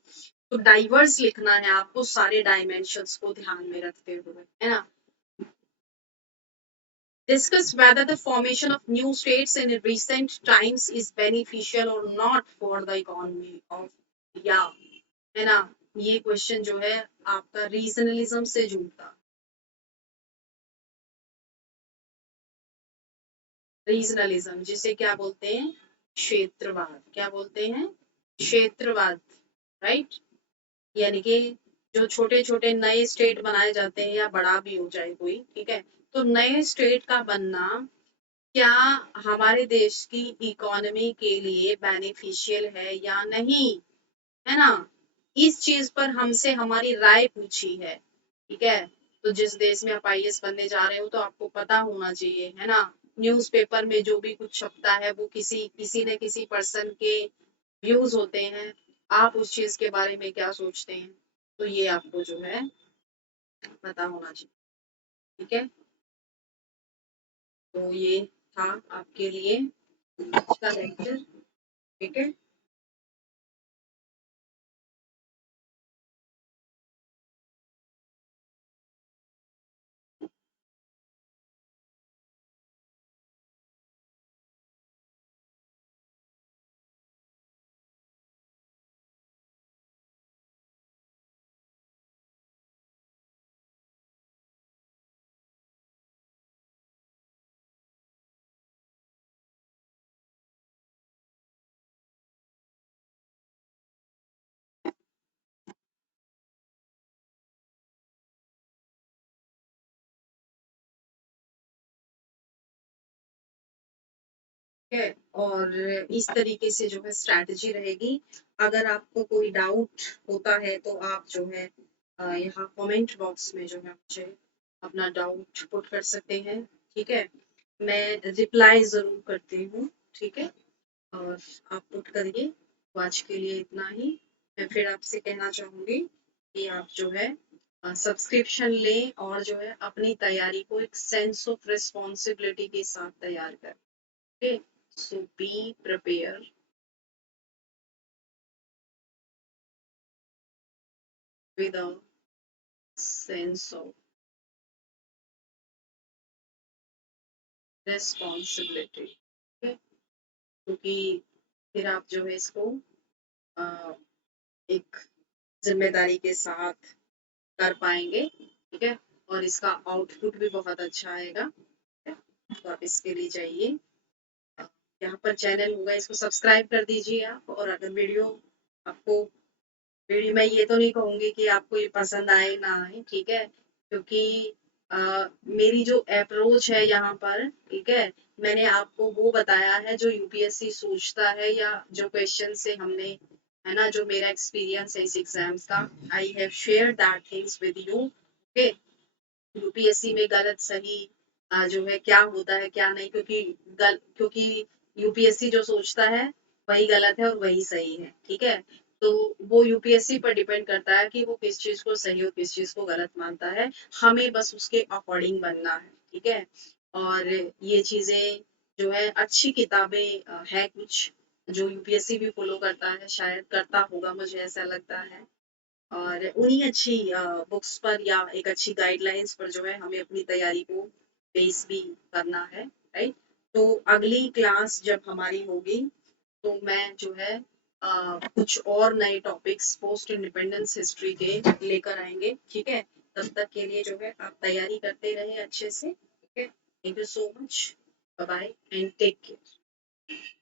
तो डाइवर्स लिखना है आपको सारे डायमेंशंस को ध्यान में रखते हुए, है ना। Discuss whether the formation of new states in recent times is beneficial or not for the economy of या, है ना। ये क्वेश्चन जो है आपका रीजनलिज्म से जुड़ता, रीजनलिज्म जिसे क्या बोलते हैं, क्षेत्रवाद, क्या बोलते हैं, क्षेत्रवाद, राइट। यानी कि जो छोटे छोटे नए स्टेट बनाए जाते हैं या बड़ा भी हो जाए कोई, ठीक है, तो नए स्टेट का बनना क्या हमारे देश की इकोनॉमी के लिए बेनिफिशियल है या नहीं, है ना। इस चीज पर हमसे हमारी राय पूछी है, ठीक है। तो जिस देश में आप आईएएस बनने जा रहे हो तो आपको पता होना चाहिए, है ना। न्यूज़पेपर में जो भी कुछ छपता है वो किसी किसी न किसी पर्सन के व्यूज होते हैं। आप उस चीज के बारे में क्या सोचते हैं, तो ये आपको जो है पता होना चाहिए, ठीक है। तो ये था आपके लिए आज का लेक्चर, ठीक है। है और इस तरीके से जो है स्ट्रैटेजी रहेगी। अगर आपको कोई डाउट होता है तो आप जो है यहाँ कमेंट बॉक्स में जो है मुझे अपना डाउट पुट कर सकते हैं, ठीक है। मैं रिप्लाई जरूर करती हूँ, ठीक है, और आप पुट करिए। तो आज के लिए इतना ही। मैं फिर आपसे कहना चाहूंगी कि आप जो है सब्सक्रिप्शन लें और जो है अपनी तैयारी को एक सेंस ऑफ रिस्पॉन्सिबिलिटी के साथ तैयार करें, okay? So be prepared with a sense of responsibility, okay? क्योंकि फिर आप जो है इसको अ, एक जिम्मेदारी के साथ कर पाएंगे, ठीक है, और इसका आउटपुट भी बहुत अच्छा आएगा, ठीक है? तो आप इसके लिए जाइए, अ, यहाँ पर चैनल होगा इसको सब्सक्राइब कर दीजिए आप। और अगर वीडियो आपको वीडियो मैं ये तो नहीं कहूंगी कि आपको ये पसंद आए ना आए, ठीक है, क्योंकि मेरी जो अप्रोच है यहाँ पर, ठीक है, मैंने आपको वो बताया है जो यूपीएससी सोचता है या जो क्वेश्चन से हमने, है ना, जो मेरा एक्सपीरियंस है इस एग्जाम्स का, I have share that things with you, okay. UPSC में गलत सही जो है क्या होता है क्या नहीं, क्योंकि यूपीएससी जो सोचता है वही गलत है और वही सही है, ठीक है। तो वो यूपीएससी पर डिपेंड करता है कि वो किस चीज को सही और किस चीज को गलत मानता है। हमें बस उसके अकॉर्डिंग बनना है, ठीक है। और ये चीजें जो है अच्छी किताबें है कुछ जो यूपीएससी भी फॉलो करता है, शायद करता होगा, मुझे ऐसा लगता है। और उन्हीं अच्छी बुक्स पर या एक अच्छी गाइडलाइंस पर जो है हमें अपनी तैयारी को बेस भी करना है, राइट। तो अगली क्लास जब हमारी होगी तो मैं जो है कुछ और नए टॉपिक्स पोस्ट इंडिपेंडेंस हिस्ट्री के लेकर आएंगे, ठीक है। तब तक के लिए जो है आप तैयारी करते रहे अच्छे से, ठीक है। Thank you so much, bye bye and take care.